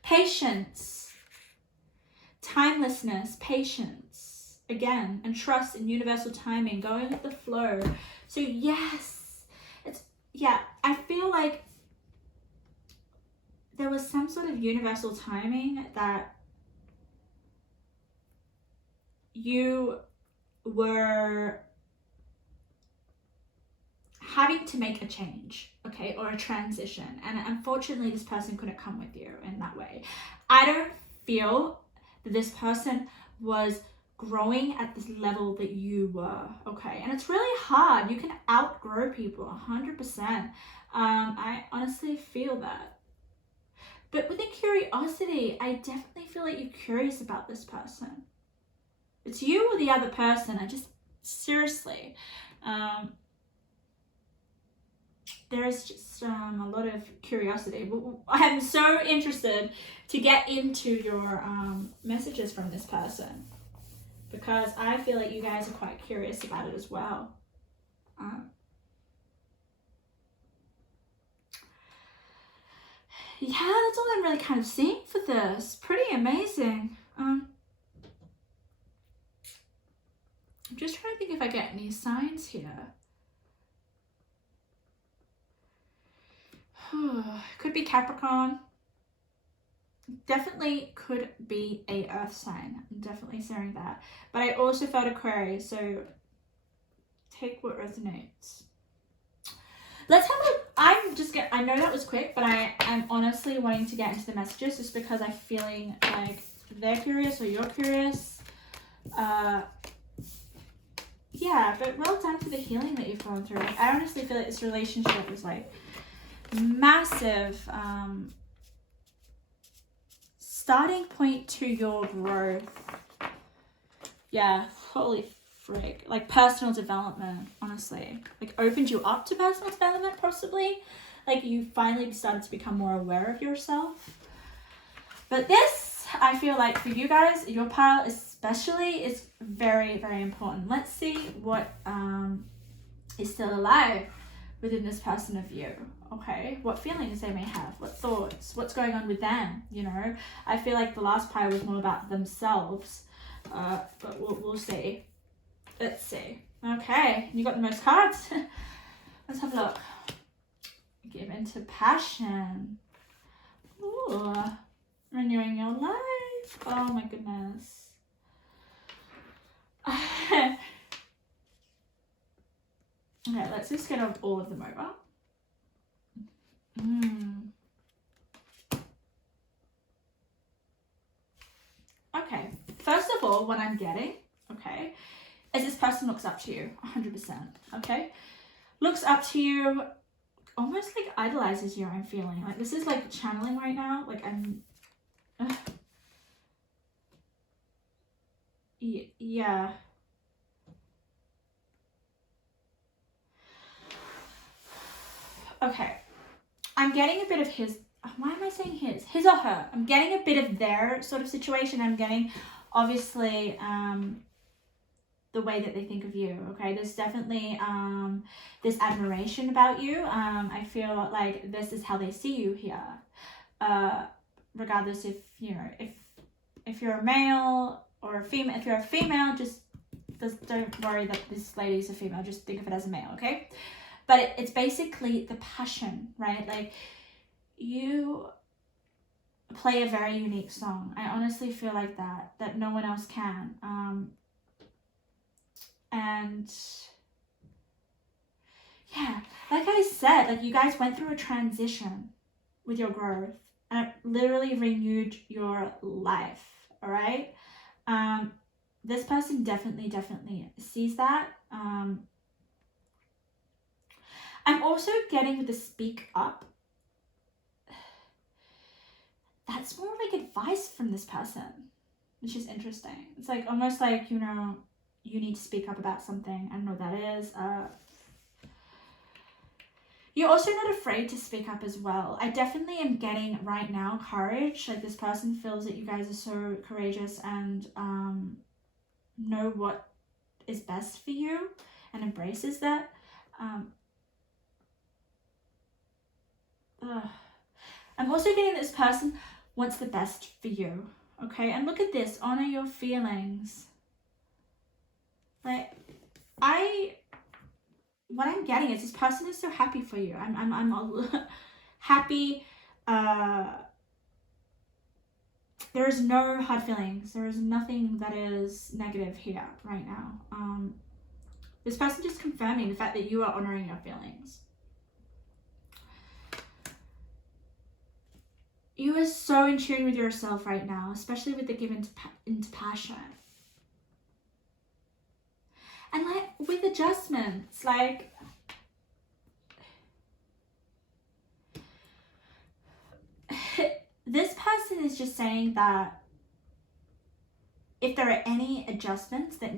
Patience. Timelessness. Patience. Again. And trust in universal timing. Going with the flow. So yes. Yeah. I feel like there was some sort of universal timing that you were having to make a change, okay, or a transition, and unfortunately this person couldn't come with you in that way. I don't feel that this person was growing at this level that you were, okay, and it's really hard. You can outgrow people 100%. I honestly feel that. But with the curiosity, I definitely feel like you're curious about this person. It's you or the other person. I just, seriously, there's just a lot of curiosity. I'm so interested to get into your messages from this person, because I feel like you guys are quite curious about it as well. Yeah, that's all I'm really kind of seeing for this. Pretty amazing. I'm just trying to think if I get any signs here. Could be Capricorn. Definitely could be a earth sign. I'm definitely saying that. But I also felt Aquarius, so take what resonates. Let's have a look. I know that was quick, but I am honestly wanting to get into the messages just because I'm feeling like they're curious or you're curious. Yeah, but well done for the healing that you've gone through. Like, I honestly feel like this relationship was like massive starting point to your growth. Yeah, holy frick. Like personal development, honestly. Like opened you up to personal development, possibly. Like you finally started to become more aware of yourself. But this, I feel like for you guys, your pile especially, is very, very important. Let's see what is still alive within this person of you. Okay, what feelings they may have, what thoughts, what's going on with them, you know. I feel like the last pile was more about themselves, but we'll see. Let's see. Okay, you got the most cards. Let's have a look. Give into passion. Ooh, renewing your life. Oh my goodness. Okay, let's just get all of them over. Okay, first of all, what I'm getting, okay, is this person looks up to you 100%, okay? Looks up to you, almost like idolizes you, I'm feeling. Like this is like channeling right now. Like I'm, yeah. Okay, I'm getting a bit of his, why am I saying his or her? I'm getting a bit of their sort of situation. I'm getting, obviously, the way that they think of you, okay? There's definitely this admiration about you. I feel like this is how they see you here. Regardless if, you know, if you're a male or a female, if you're a female, just don't worry that this lady is a female, just think of it as a male, okay? But it's basically the passion, right? Like, you play a very unique song. I honestly feel like that no one else can. And yeah, like I said, like you guys went through a transition with your growth, and it literally renewed your life, all right? This person definitely sees that. I'm also getting with the speak up. That's more like advice from this person, which is interesting. It's like almost like, you know, you need to speak up about something. I don't know what that is. You're also not afraid to speak up as well. I definitely am getting right now courage. Like this person feels that you guys are so courageous and know what is best for you and embraces that. I'm also getting this person wants the best for you. Okay, and look at this. Honor your feelings. Like what I'm getting is this person is so happy for you. I'm happy. There is no hard feelings. There is nothing that is negative here right now. This person just confirming the fact that you are honoring your feelings. You are so in tune with yourself right now, especially with the give into passion. And like with adjustments, like this person is just saying that if there are any adjustments that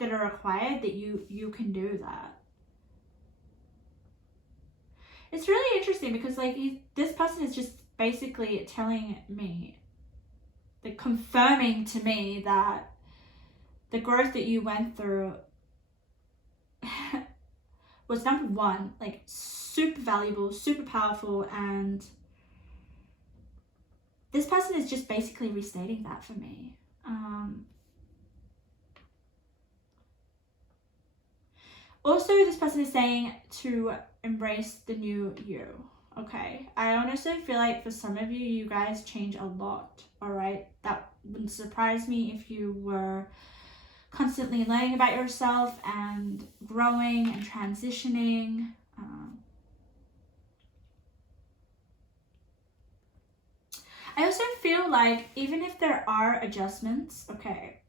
are required, that you can do that. It's really interesting because like this person is just basically telling me, like confirming to me that the growth that you went through was number one, like super valuable, super powerful, and this person is just basically restating that for me. Also, this person is saying to embrace the new you. Okay, I honestly feel like for some of you, you guys change a lot. All right, that wouldn't surprise me if you were constantly learning about yourself and growing and transitioning. I also feel like even if there are adjustments, okay,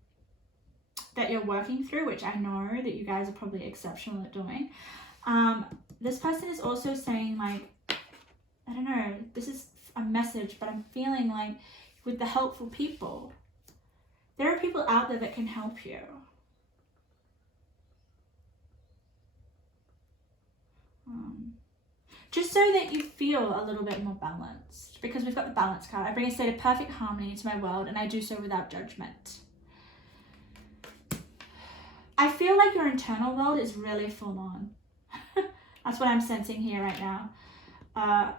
that you're working through, which I know that you guys are probably exceptional at doing, this person is also saying like, I don't know, this is a message, but I'm feeling like with the helpful people, there are people out there that can help you. Just so that you feel a little bit more balanced, because we've got the balance card. I bring a state of perfect harmony into my world, and I do so without judgment. I feel like your internal world is really full on. That's what I'm sensing here right now.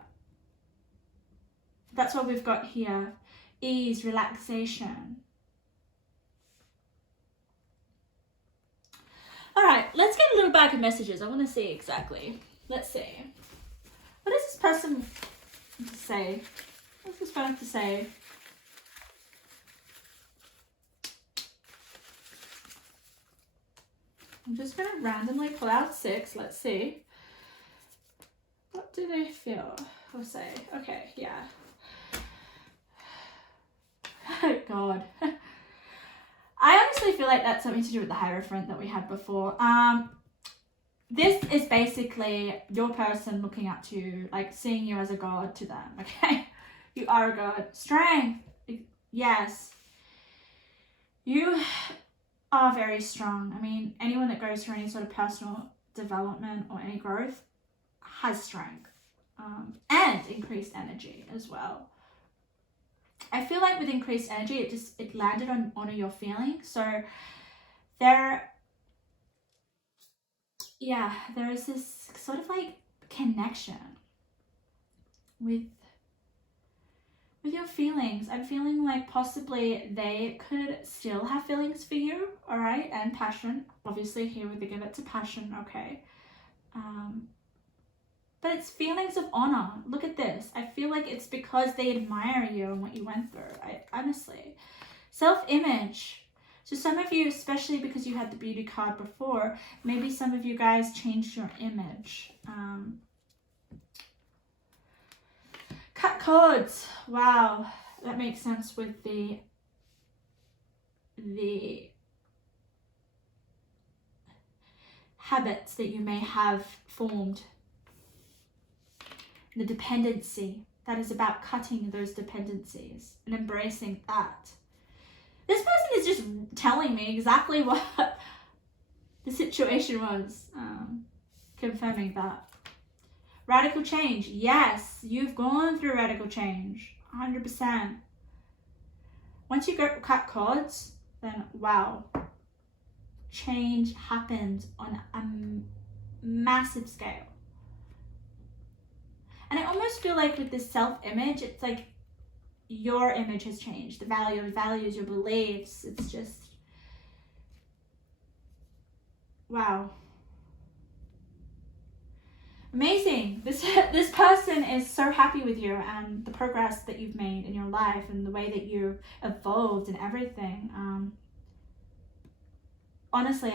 That's what we've got here. Ease, relaxation. All right, let's get a little bag of messages. I want to see exactly. Let's see. What does this person say? What's this person have to say? I'm just going to randomly pull out 6. Let's see. What do they feel or say? Okay, yeah. Oh, God. I honestly feel like that's something to do with the Hierophant that we had before. This is basically your person looking up to you, like seeing you as a god to them, okay? You are a god. Strength. Yes. You are very strong. I mean, anyone that goes through any sort of personal development or any growth has strength and increased energy as well. I feel like with increased energy, it landed on honor your feelings. So there is this sort of like connection with your feelings. I'm feeling like possibly they could still have feelings for you, all right, and passion. Obviously here with the give it to passion, okay. But it's feelings of honor. Look at this. I feel like it's because they admire you and what you went through. Honestly. Self-image. So some of you, especially because you had the beauty card before, maybe some of you guys changed your image. Cut cords. Wow. That makes sense with the habits that you may have formed. The dependency, that is about cutting those dependencies and embracing that. This person is just telling me exactly what the situation was, confirming that. Radical change. Yes, you've gone through radical change, 100%. Once you cut cords, then wow, change happens on a massive scale. And I almost feel like with this self-image, it's like your image has changed. The values, your beliefs. It's just, wow. Amazing. This person is so happy with you and the progress that you've made in your life and the way that you've evolved and everything. Honestly,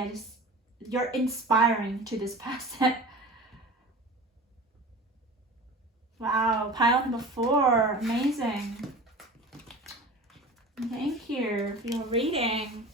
you're inspiring to this person. Wow, pile number 4. Amazing. Thank you for your reading.